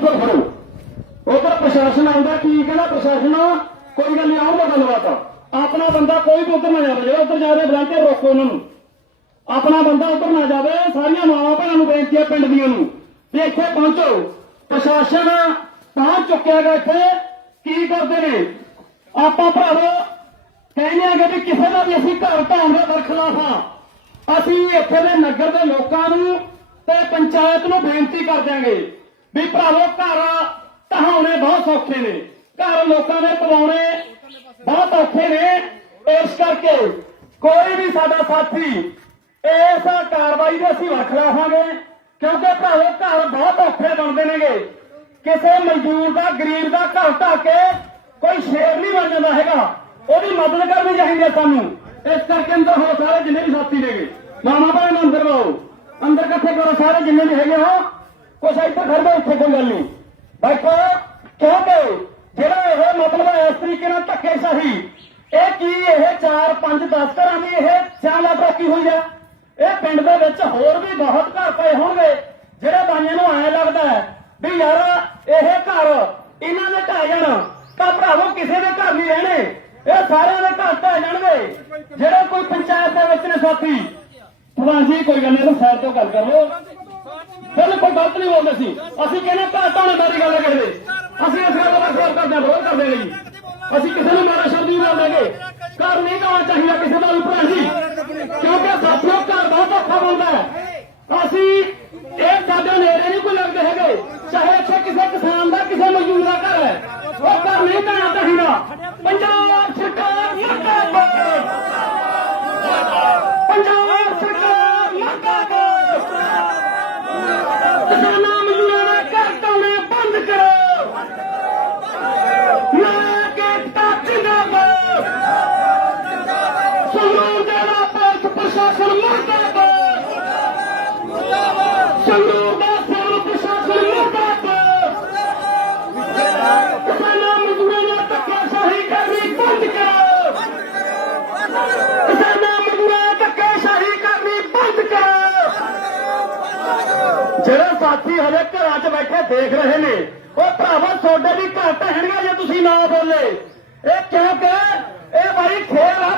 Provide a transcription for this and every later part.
ਉਹ ਫੜੋ ਖੜੋ। ਉਧਰ ਪ੍ਰਸ਼ਾਸਨ ਆਉਂਦਾ, ਕੀ ਕਹਿੰਦਾ ਪ੍ਰਸ਼ਾਸਨ? ਕੋਈ ਗੱਲ ਨਹੀਂ ਆਉਂਦਾ ਗੱਲਬਾਤ। ਆਪਣਾ ਬੰਦਾ ਕੋਈ ਵੀ ਉੱਧਰ ਨਾ ਜਾਵੇ, ਜਿਹੜਾ ਉੱਧਰ ਜਾ ਰਹੇ ਬਲਾਂਟੇ ਰੋਕੋ ਉਹਨਾਂ ਨੂੰ। ਆਪਣਾ ਬੰਦਾ ਉਧਰ ਨਾ ਜਾਵੇ, ਸਾਰੀਆਂ ਮਾਵਾਂ ਭੈਣਾਂ ਨੂੰ ਬੇਨਤੀ ਹੈ ਪਿੰਡ ਦੀਆਂ ਨੂੰ। ਵੀ ਇੱਥੇ ਪਹੁੰਚੋ। ਪ੍ਰਸ਼ਾਸਨ ਪਹੁੰਚ ਚੁੱਕਿਆ ਹੈਗਾ ਇੱਥੇ। ਕੀ ਕਰਦੇ ਨੇ? ਆਪਾਂ ਭਰਾਵੋ, ਕਹਿੰਦੇ ਆਗੇ ਵੀ ਕਿਸੇ ਦਾ ਵੀ ਅਸੀਂ ਘਰ ਢਾਉਣ ਦੇ ਬਰਖਲਾਫ ਹਾਂ ਅਸੀਂ ਇੱਥੇ ਦੇ ਨਗਰ ਦੇ ਲੋਕਾਂ ਨੂੰ ਤੇ ਪੰਚਾਇਤ ਨੂੰ ਬੇਨਤੀ ਕਰ ਦਿਆਂਗੇ ਵੀ ਭਰਾਵੋ ਘਰ ਢਹਾਉਣੇ ਬਹੁਤ ਸੌਖੇ ਨੇ, ਘਰ ਲੋਕਾਂ ਦੇ ਪਵਾਉਣੇ ਬਹੁਤ ਔਖੇ ਨੇ। ਇਸ ਕਰਕੇ ਕੋਈ ਵੀ ਸਾਡਾ ਸਾਥੀ ਇਸ ਕਾਰਵਾਈ ਦੇ ਅਸੀਂ ਵੱਖ ਲਾਵਾਂਗੇ ਕਿਉਂਕਿ ਭਰਾਵੋ ਘਰ ਬਹੁਤ ਔਖੇ ਬਣਦੇ ਨੇਗੇ, ਕਿਸੇ ਮਜ਼ਦੂਰ ਦਾ, ਗਰੀਬ ਦਾ ਘਰ ਢਾਹ ਕੇ ਕੋਈ ਸ਼ੇਰ ਨਹੀਂ ਬਣ ਜਾਂਦਾ ਹੈਗਾ। ਉਹਦੀ ਮਦਦ ਕਰਨੀ ਚਾਹੀਦੀ ਹੈ ਸਾਨੂੰ। ਇਸ ਕਰਕੇ ਅੰਦਰ ਹੋ ਸਾਰੇ ਜਿੰਨੇ ਵੀ ਸਾਥੀ ਨੇਗੇ, ਮਾਮਾ ਭਾਈ ਨੂੰ ਅੰਦਰ ਲਓ ਅੰਦਰ ਇਕੱਠੇ ਕਰੋ, ਸਾਰੇ ਜਿੰਨੇ ਵੀ ਹੈਗੇ ਹੋ ਕੁਛ ਇੱਥੇ ਖੜ ਉੱਥੇ ਕੋਈ ਗੱਲ ਨਹੀਂ। ਬੈਠੋ ਕਿਉਂਕਿ ਜਿਹੜਾ ਇਹ ਮਤਲਬ ਇਸ ਤਰੀਕੇ ਨਾਲ ਧੱਕੇਸ਼ਾਹੀ ਇਹ ਕੀ ਇਹ 4 5 10 ਘਰਾਂ ਦੀ ਇਹ ਸਿਆਲਾ ਤਰੱਕੀ ਹੋਈ ਆ? ਇਹ ਪਿੰਡ ਦੇ ਵਿੱਚ ਹੋਰ ਵੀ ਬਹੁਤ ਘਰ ਪਏ ਹੋਣਗੇ, ਜਿਹੜੇ ਬਾਈਆਂ ਨੂੰ ਐ ਲੱਗਦਾ ਹੈ ਵੀ ਯਾਰ ਇਹ ਘਰ ਇਹਨਾਂ ਦੇ ਢਹਿ ਜਾਣ, ਤਾਂ ਭਰਾਵੋ ਕਿਸੇ ਦੇ ਘਰ ਨਹੀਂ ਰਹਿਣੇ। ਇਹ ਸਾਰਿਆਂ ਦੇ ਘਰ ਢਹਿ ਜਾਣਗੇ। ਜਿਹੜੇ ਕੋਈ ਪੰਚਾਇਤ ਦੇ ਵਿੱਚ ਨੇ ਸਾਥੀ। ਪ੍ਰਧਾਨ ਜੀ, ਕੋਈ ਗੱਲ ਨਹੀਂ ਤਾਂ ਸਾਈਡ ਤੋਂ ਗੱਲ ਕਰ ਲਓ। ਬਿਲਕੁਲ ਗਲਤ ਨਹੀਂ ਬੋਲਦੇ ਸੀ। ਅਸੀਂ ਕਹਿੰਦੇ ਘਰ ਢਾਉਣੇ ਬਾਰੇ ਗੱਲ ਕਰਦੇ। ਅਸੀਂ ਇਸ ਗੱਲ ਦਾ ਖਿਆਲ ਕਰਦੇ ਹਾਂ ਵਿਰੋਧ ਕਰਦੇ ਜੀ। ਅਸੀਂ ਕਿਸੇ ਨੂੰ ਮਾੜਾ ਸ਼ਬਦ ਨਹੀਂ ਬੋਲਾਂਗੇ ਘਰ ਨਹੀਂ ਢਾਉਣਾ ਚਾਹੀਦਾ ਕਿਸੇ ਦਾ ਵੀ ਭਰਾ ਜੀ। ਕਿਉਂਕਿ ਸਾਥੀਓ ਘਰ ਬਹੁਤ ਔਖਾ ਬਣਦਾ ਹੈ। ਅਸੀਂ ਇਹ ਸਾਡੇ ਨੇੜੇ ਨਹੀਂ ਕੋਈ ਲੱਗਦੇ ਹੈਗੇ। ਚਾਹੇ ਇੱਥੇ ਕਿਸੇ ਕਿਸਾਨ ਦਾ, ਕਿਸੇ ਮਜ਼ਦੂਰ ਦਾ ਘਰ ਹੈ। ਉਹ ਘਰ ਨਹੀਂ ਢਾਉਣਾ ਚਾਹੀਦਾ। ਪੰਜਾਬ ਸਰਕਾਰ ਮੁਰਦਾਬਾਦ। ਪੰਜਾਬ ਸਰਕਾਰ ਮੁਰਦਾਬਾਦ। ਸੰਗਰੂਰ ਦੇ ਪੁਲਿਸ ਪ੍ਰਸ਼ਾਸਨ ਮੁਰਦਾਬਾਦ। ਸੰਗਰੂਰ ਦਾ ਸਿਵਲ ਪ੍ਰਸ਼ਾਸਨ ਮੁਰਦਾਬਾਦ। ਕਿਸਾਨਾਂ ਮਜ਼ਦੂਰਾਂ ਨਾਲ ਧੱਕੇਸ਼ਾਹੀ ਕਰਨੀ ਬੰਦ ਕਰੋ। ਕਿਸਾਨਾਂ ਮਜ਼ਦੂਰਾਂ ਨਾਲ ਧੱਕੇਸ਼ਾਹੀ ਕਰਨੀ ਬੰਦ ਕਰੋ। ਜਿਹੜੇ ਸਾਥੀ ਹਲੇ ਘਰਾਂ 'ਚ ਬੈਠੇ ਦੇਖ ਰਹੇ ਨੇ, ਉਹ ਭਰਾਵਾ, ਤੁਹਾਡੇ ਵੀ ਘਰ ਢਹਿਣਗੇ ਜੇ ਤੁਸੀਂ ਨਾ ਬੋਲੇ। ਇਹ ਕਿਉਂਕਿ ਇਹ ਵਾਰੀ ਖੇਲ ਆ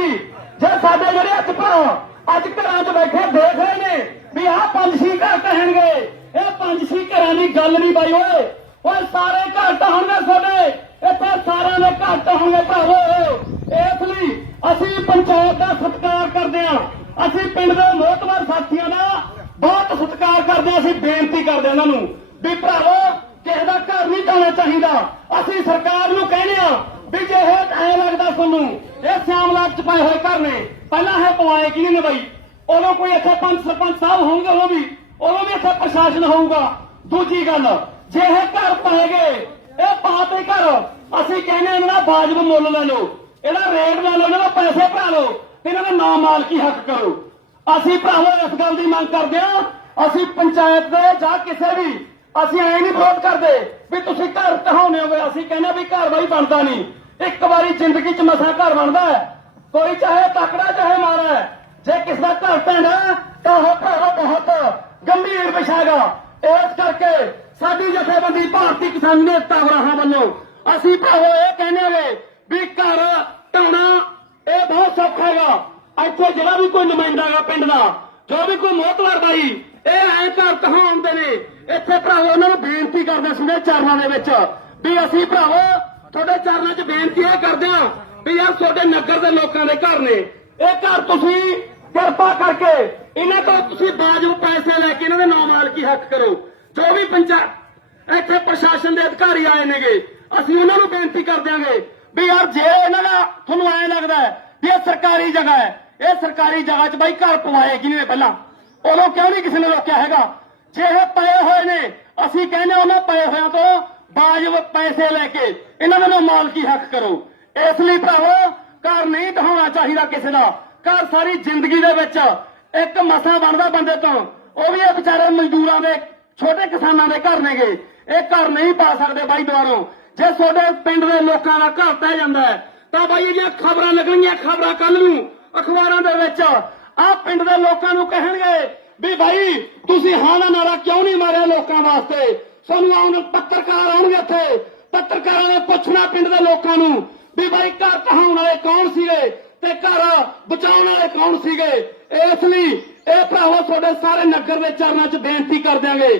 ਬਹੁਤ ਜੇ ਸਾਡੇ ਜਿਹੜੇ ਅੱਜ ਭਰਾ ਅੱਜ ਘਰਾਂ 'ਚ ਬੈਠੇ ਦੇਖ ਰਹੇ ਨੇ ਵੀ ਆਹ ਪੰਜ ਛੇ ਘਰ ਢਹਿਣਗੇ ਇਹ ਪੰਜ ਛੇ ਘਰਾਂ ਦੀ ਗੱਲ ਨਹੀਂ ਬਾਈ ਓਏ। ਓਏ ਸਾਰੇ ਘਰ ਢਹਣਗੇ ਤੁਹਾਡੇ, ਇੱਥੇ ਸਾਰਿਆਂ ਦੇ ਘਰ ਢਹਣਗੇ ਭਰਾਵੋ। ਇਸ ਲਈ ਅਸੀਂ ਪੰਚਾਇਤ ਦਾ ਸਤਿਕਾਰ ਕਰਦੇ ਹਾਂ। ਅਸੀਂ ਪਿੰਡ ਦੇ ਮੋਹਤਵਾਰ ਸਾਥੀਆਂ ਦਾ ਬਹੁਤ ਸਤਿਕਾਰ ਕਰਦੇ ਹਾਂ, ਅਸੀਂ ਬੇਨਤੀ ਕਰਦੇ ਹਾਂ ਉਹਨਾਂ ਨੂੰ ਵੀ ਭਰਾਵੋ ਕਿਸੇ ਦਾ ਘਰ ਨਹੀਂ ਢਾਉਣਾ ਚਾਹੀਦਾ ਅਸੀਂ ਸਰਕਾਰ ਨੂੰ ਕਹਿੰਦੇ ਆ ਵੀ ਜੇ ਇਹ ਐ ਲੱਗਦਾ ਤੁਹਾਨੂੰ ਇਹ ਸਿਆਮਲਾਟ ਚ ਪਾਏ ਹੋਏ ਘਰ ਨੇ ਪਹਿਲਾਂ ਇਹ ਪਵਾਏ ਕਿਹਨੇ ਨੇ ਬਾਈ ਉਦੋਂ ਕੋਈ ਇੱਥੇ ਪੰਚ ਸਰਪੰਚ ਸਾਹਿਬ ਹੋਣਗੇ ਉਦੋਂ ਵੀ ਉਦੋਂ ਵੀ ਇੱਥੇ ਪ੍ਰਸ਼ਾਸਨ ਹੋਊਗਾ ਦੂਜੀ ਗੱਲ। ਜੇ ਇਹ ਘਰ ਪਾਏ ਗਏ, ਇਹ ਪਾਤੇ ਘਰ। ਅਸੀਂ ਕਹਿੰਦੇ ਇਹਨਾਂ ਦਾ ਬਾਜਬ ਮੁੱਲ ਲੈ ਲਓ। ਇਹਦਾ ਰੇਟ ਲੈ ਲਓ, ਇਹਨਾਂ ਦਾ ਪੈਸੇ ਭਰਾ ਲਓ। ਤੇ ਇਹਨਾਂ ਦਾ ਨਾਮ ਮਾਲਕੀ ਹੱਕ ਕਰੋ। ਅਸੀਂ ਭਰਾਵੋ, ਇਸ ਗੱਲ ਦੀ ਮੰਗ ਕਰਦੇ ਹਾਂ। ਅਸੀਂ ਪੰਚਾਇਤ ਦੇ ਜਾਂ ਕਿਸੇ ਵੀ, ਅਸੀਂ ਐ ਨਹੀਂ ਵਿਰੋਧ ਕਰਦੇ ਵੀ ਤੁਸੀਂ ਘਰ ਢਹਾਉਣੇ ਹੋਵੇ ਅਸੀਂ ਕਹਿੰਦੇ ਵੀ ਘਰ ਬਾਈ ਬਣਦਾ ਨਹੀਂ। ਇੱਕ ਵਾਰੀ ਜ਼ਿੰਦਗੀ 'ਚ ਮਸਾ ਘਰ ਬਣਦਾ ਕੋਈ ਚਾਹੇ ਤਕੜਾ, ਚਾਹੇ ਮਾਰਾ ਜੇ ਕਿਸੇ ਦਾ ਘਰ ਪੈਂਦਾ ਤਾਂ ਉਹ ਭਰਾਵੋ ਬਹੁਤ ਗੰਭੀਰ ਵਿਸ਼ਾ ਹੈਗਾ। ਇਸ ਕਰਕੇ ਸਾਡੀ ਜਥੇਬੰਦੀ ਭਾਰਤੀ ਕਿਸਾਨ ਨੇਤਾ ਵਰਾਹਾਂ ਵੱਲੋਂ ਅਸੀਂ ਭਰਾਵੋ ਇਹ ਕਹਿੰਦੇ ਨੇ ਵੀ ਘਰ ਢਾਉਣਾ ਇਹ ਬਹੁਤ ਸੌਖਾ ਹੈਗਾ। ਇੱਥੇ ਜਿਹੜਾ ਵੀ ਕੋਈ ਨੁਮਾਇੰਦਾ ਹੈਗਾ ਪਿੰਡ ਦਾ, ਜੋ ਵੀ ਕੋਈ ਮੋਹਤਵਾਰ ਬਾਈ ਇਹ ਐ ਘਰ ਕਹਾਉਂਦੇ ਨੇ ਇੱਥੇ ਭਰਾਵੋ ਉਹਨਾਂ ਨੂੰ ਬੇਨਤੀ ਕਰਦੇ ਸੀ ਚਰਨਾਂ ਦੇ ਵਿੱਚ ਵੀ ਅਸੀਂ ਭਰਾਵੋ, ਤੁਹਾਡੇ ਚਰਨਾਂ 'ਚ ਬੇਨਤੀ ਇਹ ਕਰਦੇ ਹਾਂ ਵੀ ਯਾਰ ਤੁਹਾਡੇ ਨਗਰ ਦੇ ਲੋਕਾਂ ਦੇ ਘਰ ਨੇ। ਇਹ ਘਰ ਤੁਸੀਂ ਕਿਰਪਾ ਕਰਕੇ ਇਹਨਾਂ ਤੋਂ ਤੁਸੀਂ ਬਾਜੂ ਪੈਸੇ ਲੈ ਕੇ ਇਹਨਾਂ ਦੇ ਨਾਮ ਮਾਲਕੀ ਹੱਕ ਕਰੋ। ਜੋ ਵੀ ਪੰਚਾਇਤ ਇੱਥੇ ਪ੍ਰਸ਼ਾਸਨ ਦੇ ਅਧਿਕਾਰੀ ਆਏ ਨੇਗੇ, ਅਸੀਂ ਉਹਨਾਂ ਨੂੰ ਬੇਨਤੀ ਕਰ ਦਿਆਂਗੇ ਵੀ ਯਾਰ ਜੇ ਇਹਨਾਂ ਦਾ ਤੁਹਾਨੂੰ ਐ ਲੱਗਦਾ ਵੀ ਇਹ ਸਰਕਾਰੀ ਜਗ੍ਹਾ ਹੈ, ਇਹ ਸਰਕਾਰੀ ਜਗ੍ਹਾ 'ਚ ਬਾਈ ਘਰ ਪਵਾਏ ਕਿਹਨੇ ਪਹਿਲਾਂ? ਉਦੋਂ ਕਿਉਂ ਨਹੀਂ ਕਿਸੇ ਨੇ ਰੋਕਿਆ ਹੈਗਾ? ਜੇ ਇਹ ਪਏ ਹੋਏ ਨੇ, ਅਸੀਂ ਕਹਿੰਦੇ ਉਹਨਾਂ ਪਏ ਹੋਇਆਂ ਤੋਂ ਬਾਜਬ ਪੈਸੇ ਲੈ ਕੇ ਇਹਨਾਂ ਦੇ ਨਾਲ ਮਾਲਕੀ ਹੱਕ ਕਰੋ। ਇਸ ਲਈ ਭਰਾਵੋ, ਘਰ ਨਹੀਂ ਢਹਾਉਣਾ ਚਾਹੀਦਾ ਕਿਸੇ ਦਾ। ਘਰ ਸਾਰੀ ਜ਼ਿੰਦਗੀ ਦੇ ਵਿੱਚ ਇੱਕ ਮਸਾ ਬਣਦਾ ਬੰਦੇ ਤੋਂ। ਉਹ ਵੀ ਇਹ ਵਿਚਾਰੇ ਮਜ਼ਦੂਰਾਂ ਦੇ, ਛੋਟੇ ਕਿਸਾਨਾਂ ਦੇ ਘਰ ਨੇਗੇ। ਇਹ ਘਰ ਨਹੀਂ ਪਾ ਸਕਦੇ ਬਾਈ ਦੁਆਰੋਂ। ਜੇ ਤੁਹਾਡੇ ਪਿੰਡ ਦੇ ਲੋਕਾਂ ਦਾ ਘਰ ਤਹਿ ਜਾਂਦਾ ਤਾਂ ਬਾਈ ਇਹ ਖਬਰਾਂ ਲੱਗਣਗੀਆਂ ਖਬਰਾਂ ਕੱਲ ਨੂੰ, ਅਖਬਾਰਾਂ ਦੇ ਵਿੱਚ। ਆ ਪਿੰਡ ਦੇ ਲੋਕਾਂ ਨੂੰ ਕਹਿਣਗੇ ਵੀ ਭਾਈ ਤੁਸੀਂ ਹਾਂ ਦਾ ਨਾਰਾ ਕਿਉਂ ਨਹੀਂ ਮਾਰਿਆ ਲੋਕਾਂ ਵਾਸਤੇ? ਸਾਨੂੰ ਆਉਣ ਪੱਤਰਕਾਰ ਆਉਣਗੇ ਇੱਥੇ। ਪੱਤਰਕਾਰਾਂ ਨੇ ਪੁੱਛਣਾ ਪਿੰਡ ਦੇ ਲੋਕਾਂ ਨੂੰ ਵੀ ਭਾਈ ਘਰ ਕਹਾਉਣ ਵਾਲੇ ਕੌਣ ਸੀਗੇ? ਤੇ ਘਰ ਬਚਾਉਣ ਵਾਲੇ ਕੌਣ ਸੀਗੇ? ਇਸ ਲਈ ਇਹ ਭਰਾਵੋ, ਤੁਹਾਡੇ ਸਾਰੇ ਨਗਰ ਦੇ ਚਰਨਾਂ 'ਚ ਬੇਨਤੀ ਕਰ ਦਿਆਂਗੇ।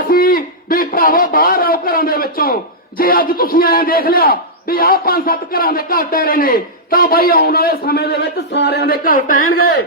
ਅਸੀਂ ਵੀ ਭਰਾਵੋ, ਬਾਹਰ ਆਓ ਘਰਾਂ ਦੇ ਵਿੱਚੋਂ। ਜੇ ਅੱਜ ਤੁਸੀਂ ਐਂ ਦੇਖ ਲਿਆ ਵੀ ਆਹ ਪੰਜ ਸੱਤ ਘਰਾਂ ਦੇ ਘਰ ਟਹਿਰੇ ਨੇ, ਤਾਂ ਬਾਈ ਆਉਣ ਵਾਲੇ ਸਮੇਂ ਦੇ ਵਿੱਚ ਸਾਰਿਆਂ ਦੇ ਘਰ ਟਹਿਣਗੇ।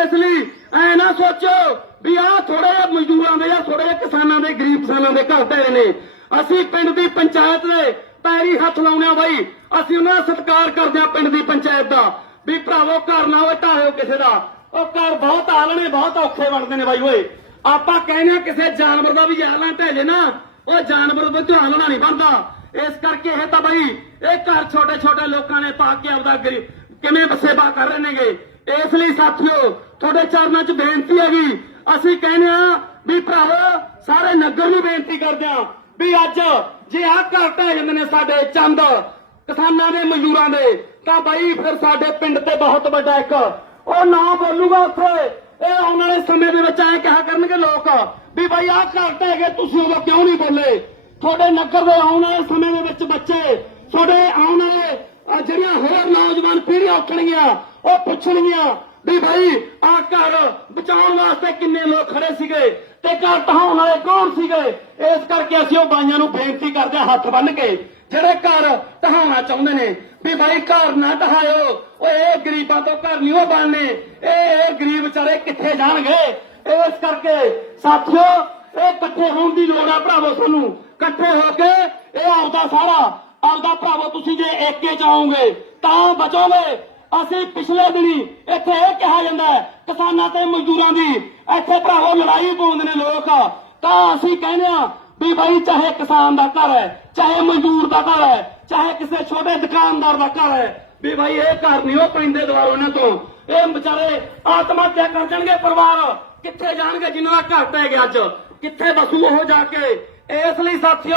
ਇਸ ਲਈ ਐ ਨਾ ਸੋਚੋ ਵੀ ਆਹ ਥੋੜੇ ਜਿਹੇ ਮਜ਼ਦੂਰਾਂ ਦੇ ਜਾਂ ਥੋੜੇ ਜਿਹੇ ਕਿਸਾਨਾਂ ਦੇ, ਗਰੀਬ ਕਿਸਾਨਾਂ ਦੇ ਘਰ ਟਹਿਰੇ ਨੇ। ਅਸੀਂ ਪਿੰਡ ਦੀ ਪੰਚਾਇਤ ਦੇ ਪੈਰੀ ਹੱਥ ਲਾਉਣੇ ਬਾਈ। ਅਸੀਂ ਉਹਨਾਂ ਦਾ ਸਤਿਕਾਰ ਕਰਦੇ ਆ ਪਿੰਡ ਦੀ ਪੰਚਾਇਤ ਦਾ। ਵੀ ਭਰਾਵੋ, ਘਰ ਨਾ ਹੋਏ ਢਾਹੋ ਕਿਸੇ ਦਾ। ਉਹ ਘਰ ਬਹੁਤ ਆਲਣੇ, ਬਹੁਤ ਔਖੇ ਬਣਦੇ ਨੇ ਬਾਈ ਓਏ। ਆਪਾਂ ਕਹਿੰਦੇ ਕਿਸੇ ਜਾਨਵਰ ਦਾ ਵੀ ਆਲਣਾ ਢਹਿ ਜੇ ਨਾ, ਉਹ ਜਾਨਵਰ ਦਾ ਆਲਣਾ ਨਹੀਂ ਬਣਦਾ। ਇਸ ਕਰਕੇ ਇਹ ਤਾਂ ਬਾਈ, ਇਹ ਘਰ ਛੋਟੇ ਛੋਟੇ ਲੋਕਾਂ ਨੇ ਪਾ ਕੇ ਆਪਦਾ ਕਿਵੇਂ ਸੇਵਾ ਕਰ ਰਹੇ ਨੇਗੇ? ਇਸ ਲਈ ਸਾਥੀਓ, ਤੁਹਾਡੇ ਚਰਨਾਂ 'ਚ ਬੇਨਤੀ ਹੈਗੀ। ਅਸੀਂ ਕਹਿੰਦੇ ਆ ਵੀ ਭਰਾਵੋ, ਸਾਰੇ ਨਗਰ ਨੂੰ ਬੇਨਤੀ ਕਰਦੇ ਆ ਵੀ ਅੱਜ ਜੇ ਆਹ ਘਰ ਢਹਿ ਜਾਂਦੇ ਨੇ ਸਾਡੇ ਚੰਦ ਕਿਸਾਨਾਂ ਦੇ ਮਜ਼ਦੂਰਾਂ ਦੇ ਤਾਂ ਬਾਈ ਫਿਰ ਸਾਡੇ ਪਿੰਡ ਤੇ ਬਹੁਤ ਵੱਡਾ ਇੱਕ, ਉਹ ਨਾ ਬੋਲੂਗਾ ਉੱਥੇ। ਇਹ ਆਉਣ ਵਾਲੇ ਸਮੇਂ ਦੇ ਵਿੱਚ ਐ ਕਿਹਾ ਕਰਨਗੇ ਲੋਕ ਵੀ ਬਾਈ ਆਹ ਘਰ ਢਹਿ ਤੁਸੀਂ ਉਦੋਂ ਕਿਉਂ ਨਹੀਂ ਬੋਲੇ? ਤੁਹਾਡੇ ਨਗਰ ਦੇ ਆਉਣ ਵਾਲੇ ਸਮੇਂ ਦੇ ਵਿੱਚ ਬੱਚੇ, ਤੁਹਾਡੇ ਆਉਣ ਵਾਲੇ ਜਿਹੜੀਆਂ ਹੋਰ ਨੌਜਵਾਨ ਪੀੜ੍ਹੀਆਂ ਉੱਠਣਗੀਆਂ, ਉਹ ਪੁੱਛਣਗੀਆਂ ਵੀ ਭਾਈ ਆਹ ਘਰ ਬਚਾਉਣ ਵਾਸਤੇ ਕਿੰਨੇ ਲੋਕ ਖੜੇ ਸੀਗੇ ਤੇ ਘਰ ਢਹਾਉਣ ਵਾਲੇ ਕੌਣ ਸੀਗੇ? ਇਸ ਕਰਕੇ ਅਸੀਂ ਉਹ ਬਾਈਆਂ ਨੂੰ ਬੇਨਤੀ ਕਰਦੇ ਹਾਂ, ਹੱਥ ਬੰਨ ਕੇ ਜਿਹੜੇ ਘਰ ਢਹਾਉਣਾ ਚਾਹੁੰਦੇ ਨੇ, ਵੀ ਬਾਈ ਘਰ ਨਾ ਢਹਾਇਓ ਓਏ ਇਹ ਗਰੀਬਾਂ ਤੋਂ ਘਰ ਨਹੀਂ ਉਹ ਬਣਨੇ, ਇਹ ਇਹ ਗਰੀਬ ਵਿਚਾਰੇ ਕਿੱਥੇ ਜਾਣਗੇ? ਇਸ ਕਰਕੇ ਸਾਥੀਓ, ਇਹ ਇਕੱਠੇ ਹੋਣ ਦੀ ਲੋੜ ਆ ਭਰਾਵੋ ਸਾਨੂੰ ਇਕੱਠੇ ਹੋ ਕੇ ਇਹ ਆਪਦਾ ਸਾਰਾ, ਆਪਦਾ ਭਰਾਵੋ ਤੁਸੀਂ ਜੇ ਏਕੇ ਚ ਤਾਂ ਬਚੋਗੇ। ਅਸੀਂ ਪਿਛਲੇ ਦਿਨੀ ਇੱਥੇ ਇਹ ਕਿਹਾ ਜਾਂਦਾ ਹੈ, ਕਿਸਾਨਾਂ ਤੇ ਮਜ਼ਦੂਰਾਂ ਦੀ, ਇੱਥੇ ਭਰਾਵੋ ਲੜਾਈ ਪਾਉਂਦੇ ਨੇ ਲੋਕ ਤਾਂ ਅਸੀਂ ਕਹਿੰਦੇ ਆ ਵੀ ਬਾਈ ਚਾਹੇ ਕਿਸਾਨ ਦਾ ਘਰ ਹੈ ਚਾਹੇ ਮਜ਼ਦੂਰ ਦਾ ਘਰ ਹੈ, ਚਾਹੇ ਕਿਸੇ ਛੋਟੇ ਦੁਕਾਨਦਾਰ ਦਾ ਘਰ ਹੈ, ਵੀ ਭਾਈ ਇਹ ਘਰ ਨਹੀਂ ਉਹ ਪੈਂਦੇ ਦੁਆਰ ਉਹਨਾਂ ਤੋਂ। ਇਹ ਵਿਚਾਰੇ ਆਤਮ ਹੱਤਿਆ ਕਰ ਜਾਣਗੇ ਪਰਿਵਾਰ। ਕਿੱਥੇ ਜਾਣਗੇ ਜਿਨ੍ਹਾਂ ਦਾ ਘਰ ਪੈ ਗਿਆ ਅੱਜ? ਕਿੱਥੇ ਬਸੂ ਉਹ ਜਾ ਕੇ? ਇਸ ਲਈ ਸਾਥੀਓ,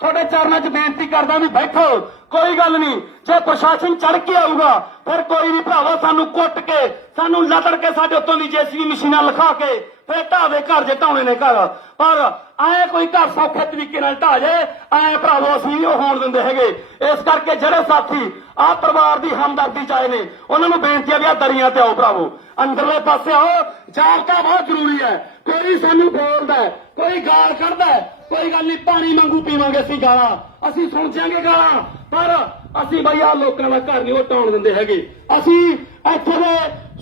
ਤੁਹਾਡੇ ਚਰਨਾਂ 'ਚ ਬੇਨਤੀ ਕਰਦਾ ਵੀ ਬੈਠੋ। ਕੋਈ ਗੱਲ ਨਹੀਂ, ਜੇ ਪ੍ਰਸ਼ਾਸਨ ਚੜ ਕੇ ਆਊਗਾ, ਫਿਰ ਕੋਈ ਨਹੀਂ ਭਰਾਵਾ ਸਾਨੂੰ ਕੁੱਟ ਕੇ, ਸਾਨੂੰ ਲਤੜ ਕੇ ਸਾਡੇ ਉੱਤੋਂ ਦੀ ਜੇਸੀਬੀ ਮਸ਼ੀਨਾਂ ਲਿਖਾ ਕੇ ਫਿਰ ਢਾਵੇ ਘਰ ਜੇ ਢਾਉਣੇ ਨੇ ਘਰ। ਪਰ ਆਏ ਕੋਈ ਘਰ ਸੌਖੇ ਤਰੀਕੇ ਨਾਲ ਢਾ ਜੇ ਆਏ ਭਰਾਵੋ ਅਸੀਂ ਉਹ ਹੋਣ ਦਿੰਦੇ ਹੈਗੇ। ਇਸ ਕਰਕੇ ਜਿਹੜੇ ਸਾਥੀ ਆਹ ਪਰਿਵਾਰ ਦੀ ਹਮਦਰਦੀ ਚਾਹੇ ਨੇ, ਉਹਨਾਂ ਨੂੰ ਬੇਨਤੀ ਹੈ ਵੀ ਆ ਦਰੀਆਂ ਤੇ ਆਓ ਭਰਾਵੋ। ਅੰਦਰਲੇ ਪਾਸੇ ਆਓ, ਜਾਗਤਾ ਬਹੁਤ ਜ਼ਰੂਰੀ ਹੈ। ਕੋਈ ਸਾਨੂੰ ਬੋਲਦਾ ਕੋਈ ਗਾਲ ਕੱਢਦਾ ਕੋਈ ਗੱਲ ਨਹੀਂ, ਪਾਣੀ ਮੰਗੂ ਪੀਵਾਂਗੇ ਅਸੀਂ ਗਾਲਾਂ। ਅਸੀਂ ਸੁਣ ਜਾਾਂਗੇ ਗਾਲਾਂ। ਪਰ ਅਸੀਂ ਬਈ ਆ ਲੋਕਾਂ ਦਾ ਘਰ ਨਹੀਂ, ਉਹ ਟਾਉਣ ਦਿੰਦੇ ਹੈਗੇ। ਅਸੀਂ ਇੱਥੇ ਦੇ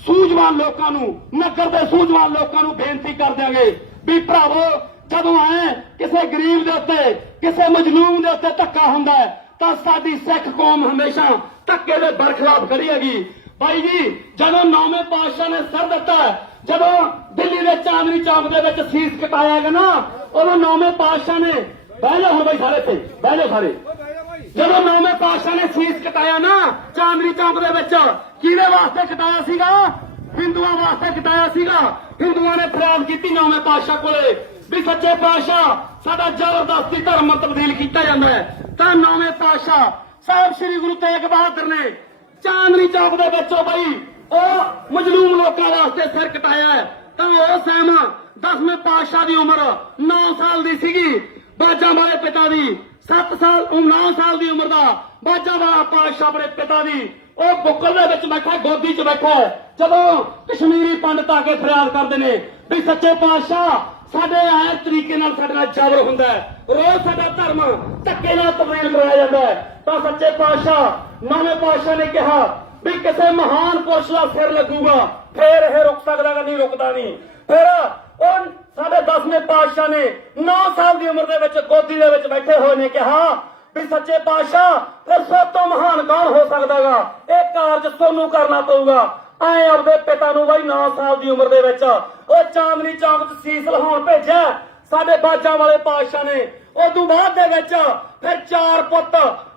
ਸੂਝਵਾਨ ਲੋਕਾਂ ਨੂੰ, ਨਗਰ ਦੇ ਸੂਝਵਾਨ ਲੋਕਾਂ ਨੂੰ ਬੇਨਤੀ ਕਰ ਦਿਆਂਗੇ ਵੀ ਭਰਾਵੋ, ਜਦੋਂ ਐ ਕਿਸੇ ਗਰੀਬ ਦੇ ਉੱਤੇ, ਕਿਸੇ ਮਜਲੂਮ ਦੇ ਉੱਤੇ ਧੱਕਾ ਹੁੰਦਾ ਹੈ, ਤਾਂ ਸਾਡੀ ਸਿੱਖ ਕੌਮ ਹਮੇਸ਼ਾ ਧੱਕੇ ਦੇ ਬਰਖਲਾਫ ਖੜੀ ਹੈਗੀ। ਭਾਈ ਜੀ, ਜਦੋਂ ਨੌਵੇਂ ਪਾਤਸ਼ਾਹ ਨੇ ਸਰ ਦਿੱਤਾ ਜਦੋਂ ਦਿੱਲੀ ਦੇ ਚਾਂਦਨੀ ਚੌਕ ਦੇ ਵਿੱਚ ਸੀਸ ਕਟਾਇਆ ਗਿਆ ਨਾ, ਉਦੋਂ ਨੌਵੇਂ ਪਾਤਸ਼ਾਹ ਨੇ, ਬਹਿ ਜਾਓ ਹੁਣ ਬਾਈ ਸਾਰੇ ਤੇ ਬਹਿ ਜਾਓ ਸਾਰੇ। ਜਦੋਂ ਨੌਵੇਂ ਪਾਤਸ਼ਾਹ ਨੇ ਸੀਸ ਕਟਾਇਆ ਨਾ, ਚਾਂਦਨੀ ਚੌਕ ਦੇ ਵਿੱਚ, ਕਿਹਦੇ ਵਾਸਤੇ ਕਟਾਇਆ ਸੀਗਾ? ਹਿੰਦੂਆਂ ਵਾਸਤੇ ਕਟਾਇਆ ਸੀਗਾ। ਹਿੰਦੂਆਂ ਨੇ ਫਰਿਆਦ ਕੀਤੀ ਨੌਵੇਂ ਪਾਤਸ਼ਾਹ ਕੋਲੇ ਵੀ ਸੱਚੇ ਪਾਤਸ਼ਾਹ, ਸਾਡਾ ਜ਼ਬਰਦਸਤੀ ਧਰਮ ਤਬਦੀਲ ਕੀਤਾ ਜਾਂਦਾ ਹੈ। ਤਾਂ ਨੌਵੇਂ ਪਾਤਸ਼ਾਹ, ਸਾਹਿਬ ਸ੍ਰੀ ਗੁਰੂ ਤੇਗ ਬਹਾਦਰ ਨੇ ਚਾਂਦਨੀ ਚੌਕ ਦੇ ਵਿੱਚੋਂ ਬਈ ਉਹ ਮਜਲੂਮ ਲੋਕਾਂ ਵਾਸਤੇ ਸਿਰ ਕਟਾਇਆ ਹੈ। ਤਾਂ ਉਹ ਸੈਮ ਦਸਵੇਂ ਪਾਤਸ਼ਾਹ ਦੀ ਉਮਰ 9 ਸਾਲ ਦੀ ਸੀਗੀ। ਬਾਜਾਂ ਵਾਲੇ ਪਿਤਾ ਦੀ 7 ਸਾਲ 9 ਸਾਲ ਦੀ ਉਮਰ ਦਾ ਬਾਜਾਂ ਵਾਲਾ ਪਾਤਸ਼ਾਹ ਆਪਣੇ ਪਿਤਾ ਦੀ। ਉਹ ਬੁੱਕਲ ਦੇ ਵਿੱਚ ਬੈਠਾ, ਗੋਦੀ 'ਚ ਬੈਠਾ ਜਦੋਂ ਕਸ਼ਮੀਰੀ ਪੰਡਤ ਆ ਕੇ ਫਰਿਆਦ ਕਰਦੇ ਨੇ ਵੀ ਸੱਚੇ ਪਾਤਸ਼ਾਹ, ਸਾਡੇ ਐ ਤਰੀਕੇ ਨਾਲ ਸਾਡੇ ਨਾਲ ਜ਼ਬਰ ਹੁੰਦਾ ਹੈ। ਰੋਜ਼ ਸਾਡਾ ਧਰਮ ਧੱਕੇ ਨਾਲ ਤਬਦੀਲ ਕਰਾਇਆ ਜਾਂਦਾ ਹੈ। ਤਾਂ ਸੱਚੇ ਪਾਤਸ਼ਾਹ ਨਵੇਂ ਪਾਤਸ਼ਾਹ ਨੇ ਕਿਹਾ ਵੀ ਕਿਸੇ ਮਹਾਨ ਪੁਰਸ਼ ਦਾ ਸਿਰ ਲੱਗੂਗਾ, ਫੇਰ ਇਹ ਰੁਕ ਸਕਦਾ ਕਿ ਨਹੀਂ ਰੁਕਦਾ ਨਹੀਂ। ਫਿਰ ਉਹ ਸਾਡੇ 10ਵੇਂ ਪਾਤਸ਼ਾਹ ਨੇ 9 ਸਾਲ ਦੀ ਉਮਰ ਦੇ ਵਿੱਚ ਗੋਦੀ ਦੇ ਵਿੱਚ ਬੈਠੇ ਹੋਏ ਨੇ ਕਿਹਾ ਵੀ ਸੱਚੇ ਪਾਤਸ਼ਾਹ, ਫਿਰ ਸਭ ਤੋਂ ਮਹਾਨ ਕੌਣ ਹੋ ਸਕਦਾਗਾ ਇਹ ਕਾਰਜ ਤੁਹਾਨੂੰ ਕਰਨਾ ਪਊਗਾ। ਐ ਆਪਦੇ ਪਿਤਾ ਨੂੰ ਬਾਈ 9 ਸਾਲ ਦੀ ਉਮਰ ਦੇ ਵਿੱਚ ਉਹ ਚਾਂਦਨੀ ਚੌਕ 'ਚ ਸੀਸ ਲਹਾਉਣ ਭੇਜਿਆ। ਸਾਡੇ ਬਾਜਾਂ ਵਾਲੇ ਪਾਤਸ਼ਾਹ ਨੇ ਉਦੋਂ ਬਾਅਦ ਦੇ ਵਿੱਚ ਫਿਰ ਚਾਰ ਪੁੱਤ,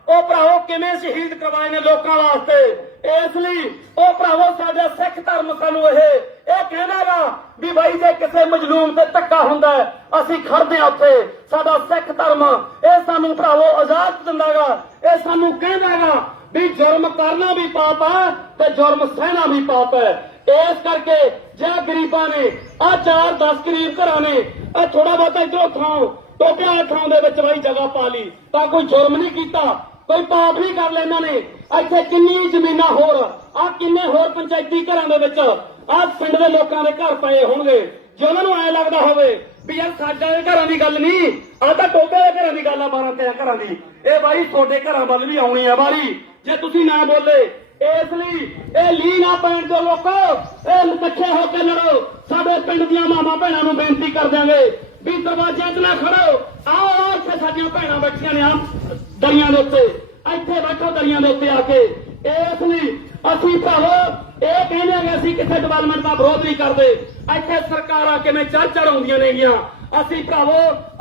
ਉਹ ਭਰਾਵੋ ਕਿਵੇਂ ਸ਼ਹੀਦ ਕਰਵਾਏ ਨੇ ਲੋਕਾਂ ਵਾਸਤੇ? ਇਸ ਲਈ ਉਹ ਭਰਾਵੋ, ਸਾਡਾ ਸਿੱਖ ਧਰਮ ਸਾਨੂੰ ਇਹ ਇਹ ਕਹਿੰਦਾਗਾ ਵੀ ਬਾਈ ਜੇ ਕਿਸੇ ਮਜਲੂਮ ਤੇ ਧੱਕਾ ਹੁੰਦਾ ਅਸੀਂ ਖੜਦੇ ਹਾਂ ਉੱਥੇ। ਸਾਡਾ ਸਿੱਖ ਧਰਮ, ਇਹ ਸਾਨੂੰ ਭਰਾਵੋ ਆਜ਼ਾਦ ਦਿੰਦਾਗਾ। ਇਹ ਸਾਨੂੰ ਕਹਿੰਦਾਗਾ ਵੀ ਜੁਰਮ ਕਰਨਾ ਵੀ ਪਾਪ ਹੈ ਤੇ ਜੁਰਮ ਸਹਿਣਾ ਵੀ ਪਾਪ ਹੈ। ਇਸ ਕਰਕੇ ਜੇ ਗਰੀਬਾਂ ਨੇ ਆ ਚਾਰ 10 ਗਰੀਬ ਘਰਾਂ ਨੇ, ਇਹ ਥੋੜਾ ਬਹੁਤਾ ਇਧਰੋਂ ਥਾਂ, ਟੋਪਿਆ ਥਾਂ ਦੇ ਵਿੱਚ ਬਾਈ ਜਗ੍ਹਾ ਪਾ ਲਈ, ਤਾਂ ਕੋਈ ਜੁਰਮ ਨਹੀਂ ਕੀਤਾ। ਕੋਈ ਪਾਪ ਨਹੀਂ ਕਰ ਲੈ ਇਹਨਾਂ ਨੇ। ਇੱਥੇ ਕਿੰਨੀ ਜ਼ਮੀਨਾਂ ਹੋਰ ਆ ਕਿੰਨੇ ਹੋਰ ਪੰਚਾਇਤੀ ਘਰਾਂ ਦੇ ਵਿੱਚ ਆ ਪਿੰਡ ਦੇ ਲੋਕਾਂ ਦੇ ਘਰ ਪਏ ਹੋਣਗੇ। ਜੇ ਉਹਨਾਂ ਨੂੰ ਐ ਲੱਗਦਾ ਹੋਵੇ ਵੀ ਯਾਰ ਸਾਡੇ ਘਰਾਂ ਦੀ ਗੱਲ ਨਹੀਂ ਆ ਤਾਂ ਟੋਬੇ ਦੇ ਘਰਾਂ ਦੀ ਗੱਲ ਆ 12 13 ਘਰਾਂ ਦੀ। ਇਹ ਬਾਈ ਤੁਹਾਡੇ ਘਰਾਂ ਵੱਲ ਵੀ ਆਉਣੀ ਆ ਬਾਰੀ ਜੇ ਤੁਸੀਂ ਨਾ ਬੋਲੇ, ਇਸ ਲਈ ਇਹ ਲੀ ਨਾ ਪੈਣ ਦਿਓ ਲੋਕੋ। ਇਹ ਇਕੱਠੇ ਹੋ ਕੇ ਲੜੋ। ਸਾਡੇ ਪਿੰਡ ਦੀਆਂ ਮਾਮਾ ਭੈਣਾਂ ਨੂੰ ਬੇਨਤੀ ਕਰ ਦਿਆਂਗੇ ਵੀ ਦਰਵਾਜ਼ਿਆਂ 'ਚ ਨਾ ਖੜੋ। ਆਓ ਆਓ ਇੱਥੇ ਸਾਡੀਆਂ ਭੈਣਾਂ ਬੈਠੀਆਂ ਨੇ ਆ ਦਰੀਆਂ ਦੇ ਉੱਤੇ, ਇੱਥੇ ਬੈਠੋ ਦਰੀਆਂ ਦੇ ਉੱਤੇ ਆ ਕੇ। ਇਸ ਲਈ ਅਸੀਂ ਭਰਾਵੋ, ਇਹ ਕਹਿੰਦੇ ਹਾਂ ਅਸੀਂ ਕਿਸੇ ਡਿਵੈਲਪਮੈਂਟ ਦਾ ਵਿਰੋਧ ਨਹੀਂ ਕਰਦੇ। ਇੱਥੇ ਸਰਕਾਰਾਂ ਕਿਵੇਂ ਚੜ ਚੜ ਨੇਗੀਆਂ? ਅਸੀਂ ਭਰਾਵੋ,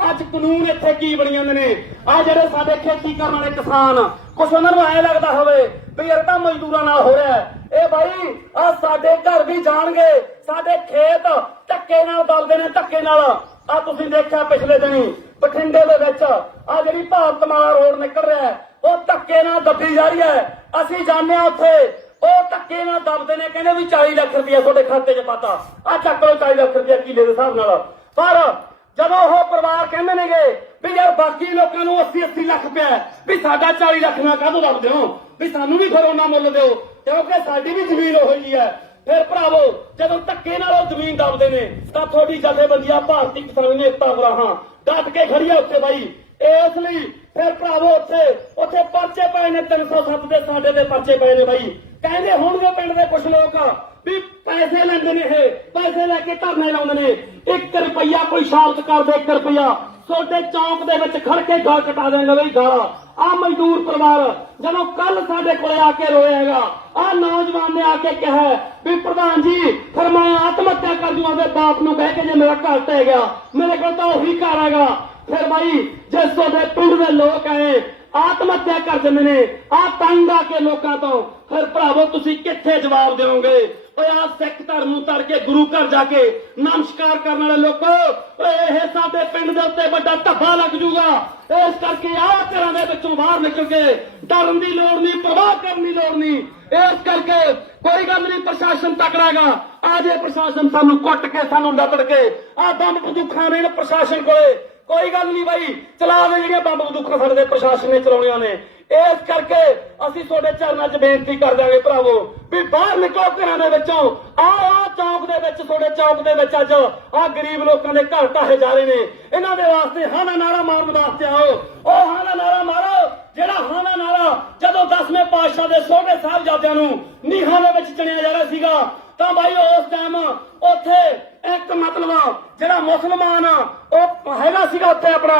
ਅੱਜ ਕਾਨੂੰਨ ਇੱਥੇ ਕੀ ਬਣੀ ਜਾਂਦੇ ਨੇ? ਆ ਜਿਹੜੇ ਸਾਡੇ ਖੇਤੀ ਕਰਨ ਵਾਲੇ ਕਿਸਾਨ, ਕੁਛ ਉਹਨਾਂ ਨੂੰ ਐ ਲੱਗਦਾ ਹੋਵੇ ਵੀ ਇਹ ਤਾਂ ਮਜ਼ਦੂਰਾਂ ਨਾਲ ਹੋ ਰਿਹਾ ਇਹ ਬਾਈ, ਆ ਸਾਡੇ ਘਰ ਵੀ ਜਾਣਗੇ, ਸਾਡੇ ਖੇਤ ਧੱਕੇ ਨਾਲ ਦਲਦੇ ਨੇ, ਧੱਕੇ ਨਾਲ। ਆ ਤੁਸੀਂ ਦੇਖਿਆ ਪਿਛਲੇ ਦਿਨੀ ਬਠਿੰਡੇ ਦੇ ਵਿੱਚ ਆ ਜਿਹੜੀ ਭਾਰਤ ਮਾਲਾ ਰੋਡ ਨਿਕਲ ਰਿਹਾ ਹੈ, ਉਹ ਧੱਕੇ ਨਾਲ ਦੱਬੀ ਜਾ ਰਹੀ ਹੈ। ਅਸੀਂ ਜਾਂਦੇ ਆ ਉੱਥੇ, ਉਹ ਧੱਕੇ ਨਾਲ ਦੱਬਦੇ ਨੇ, ਕਹਿੰਦੇ ਵੀ 40 ਲੱਖ ਰੁਪਇਆ ਤੁਹਾਡੇ ਖਾਤੇ 'ਚ ਪਾਤਾ। ਆ ਚੱਕ ਲਓ 40 ਲੱਖ ਰੁਪਇਆ ਕਿਲੇ ਦੇ ਹਿਸਾਬ ਨਾਲ। ਪਰ ਜਦੋਂ ਉਹ ਪਰਿਵਾਰ ਕਹਿੰਦੇ ਨੇਗੇ ਵੀ ਯਾਰ ਬਾਕੀ ਲੋਕਾਂ ਨੂੰ 80 80 ਲੱਖ ਪਿਆ ਵੀ ਸਾਡਾ 40 ਲੱਖ ਨਾਲ ਕਾਹਦੋਂ ਦੱਬਦੇ ਹੋ? ਵੀ ਸਾਨੂੰ ਵੀ ਫਿਰ ਉਹਨਾਂ ਮੁੱਲ ਦਿਓ, ਕਿਉਂਕਿ ਸਾਡੀ ਵੀ ਜ਼ਮੀਨ ਉਹ ਜੀ ਹੈ। ਫਿਰ ਭਰਾਵੋ, ਜਦੋਂ ਧੱਕੇ ਨਾਲ ਉਹ ਜ਼ਮੀਨ ਦੱਬਦੇ ਨੇ, ਤਾਂ ਤੁਹਾਡੀ ਜਥੇਬੰਦੀਆਂ ਭਾਰਤੀ ਕਿਸਾਨ ਏਕਤਾ ਗਰਾਹਾਂ ਡਟ ਕੇ ਖੜੀ ਆ ਉੱਥੇ ਬਾਈ। ਇਸ ਲਈ ਫਿਰ ਭਰਾਵੋ ਉੱਥੇ ਉੱਥੇ ਪਰਚੇ ਪਏ ਨੇ 307 ਦੇ, ਸਾਡੇ ਦੇ ਪਰਚੇ ਪਏ ਨੇ ਬਾਈ। ਕਹਿੰਦੇ ਹੋਣਗੇ ਪਿੰਡ ਦੇ ਕੁਝ ਲੋਕ ਵੀ ਪੈਸੇ ਲੈਂਦੇ ਨੇ ਇਹ, ਪੈਸੇ ਲੈ ਕੇ ਧਰਨੇ ਲਾਉਂਦੇ ਨੇ। 1 ਰੁਪਈਆ ਕੋਈ ਸ਼ਾਲਤ ਕਰਦੇ 1 ਰੁਪਈਆ। ਤੁਹਾਡੇ ਚੌਂਕ ਦੇ ਵਿੱਚ ਖੜ ਕੇ ਗਾਲ ਕਟਾ ਦੇਣਗੇ ਬਈ, ਗਾਲਾਂ। ਆ ਮਜ਼ਦੂਰ ਪਰਿਵਾਰ, ਜਦੋਂ ਕੱਲ ਸਾਡੇ ਕੋਲੇ ਆ ਕੇ ਰੋਏਗਾ ਆ ਨੌਜਵਾਨ ਨੇ ਆ ਕੇ ਕਿਹਾ ਵੀ ਪ੍ਰਧਾਨ ਜੀ, ਫਿਰ ਮੈਂ ਆਤਮ ਹੱਤਿਆ ਕਰ ਦੂੰਗਾ ਤੇ ਬਾਪ ਨੂੰ ਕਹਿ ਕੇ ਜੇ ਮੇਰਾ ਘਰ ਟਹਿ ਗਿਆ, ਮੇਰੇ ਕੋਲ ਤਾਂ ਉਹੀ ਘਰ ਹੈਗਾ। ਫਿਰ ਬਾਈ, ਜੇ ਤੁਹਾਡੇ ਪਿੰਡ ਦੇ ਲੋਕ ਆਏ ਆਤਮ ਹੱਤਿਆ ਕਰ ਦਿੰਦੇ ਨੇ, ਆ ਤੰਗ ਆ ਕੇ ਲੋਕਾਂ ਤੋਂ, ਫਿਰ ਭਰਾਵੋ, ਤੁਸੀਂ ਕਿੱਥੇ ਜਵਾਬ ਦਿਓਗੇ? ਓਏ ਆ ਸਿੱਖ ਧਰਮ ਨੂੰ ਤੜ ਕੇ ਗੁਰੂ ਘਰ ਜਾ ਕੇ ਨਮਸਕਾਰ ਕਰਨ ਵਾਲੇ ਲੋਕੋ, ਓਏ ਇਹ ਸਾਡੇ ਪਿੰਡ ਦੇ ਉੱਤੇ ਵੱਡਾ ਧੱਫਾ ਲੱਗ ਜੂਗਾ। ਇਸ ਕਰਕੇ ਆ ਘਰਾਂ ਦੇ ਵਿੱਚੋਂ ਬਾਹਰ ਨਿਕਲ ਕੇ ਡਰਨ ਦੀ ਲੋੜ ਨਹੀਂ, ਪ੍ਰਵਾਹ ਕਰਨ ਦੀ ਲੋੜ ਨਹੀਂ। ਇਸ ਕਰਕੇ ਕੋਈ ਗੱਲ ਨਹੀਂ, ਪ੍ਰਸ਼ਾਸਨ ਤਕੜਾਗਾ ਆ ਜੇ ਪ੍ਰਸ਼ਾਸਨ ਸਾਨੂੰ ਕੁੱਟ ਕੇ, ਸਾਨੂੰ ਲੱਤੜ ਕੇ, ਆ ਬੰਬ ਬੰਦੂਕਾਂ ਨੇ ਪ੍ਰਸ਼ਾਸਨ ਕੋਲੇ। ਕੋਈ ਗੱਲ ਨਹੀਂ ਬਾਈ, ਚਲਾ ਦੇ ਜਿਹੜੀਆਂ ਬੰਬ ਬੰਦੂਕਾਂ ਸਾਡੇ ਦੇ ਪ੍ਰਸ਼ਾਸਨ ਨੇ ਚਲਾਉਣੀਆਂ ਨੇ। ਇਸ ਕਰਕੇ ਅਸੀਂ ਤੁਹਾਡੇ ਚਰਨਾਂ 'ਚ ਬੇਨਤੀ ਕਰ ਦਿਆਂਗੇ ਭਰਾਵੋ ਵੀ ਬਾਹਰ ਨਿਕਲੋ ਘਰਾਂ ਦੇ ਵਿੱਚੋਂ। ਆਹ ਆਹ ਚੌਕ ਦੇ ਵਿੱਚ, ਤੁਹਾਡੇ ਚੌਕ ਦੇ ਵਿੱਚ ਅੱਜ ਆਹ ਗਰੀਬ ਲੋਕਾਂ ਦੇ ਘਰ ਢਾਹੇ ਜਾ ਰਹੇ ਨੇ। ਇਹਨਾਂ ਦੇ ਵਾਸਤੇ ਹਾਂ ਦਾ ਨਾਰਾ ਮਾਰਨ ਵਾਸਤੇ ਆਓ। ਉਹ ਹਾਂ ਦਾ ਨਾਰਾ ਮਾਰੋ, ਜਿਹੜਾ ਹਾਂ ਦਾ ਨਾਰਾ ਜਦੋਂ 10ਵੇਂ ਪਾਤਸ਼ਾਹ ਦੇ ਸੋਹਣੇ ਸਾਹਿਬਜ਼ਾਦਿਆਂ ਨੂੰ ਨੀਹਾਂ ਦੇ ਵਿੱਚ ਚਣਿਆ ਜਾ ਰਿਹਾ ਸੀਗਾ ਤਾਂ ਬਾਈ ਉਸ ਟਾਈਮ ਉੱਥੇ ਇੱਕ ਮਤਲਬ ਜਿਹੜਾ ਮੁਸਲਮਾਨ ਉਹ ਹੈਗਾ ਸੀਗਾ ਉੱਥੇ ਆਪਣਾ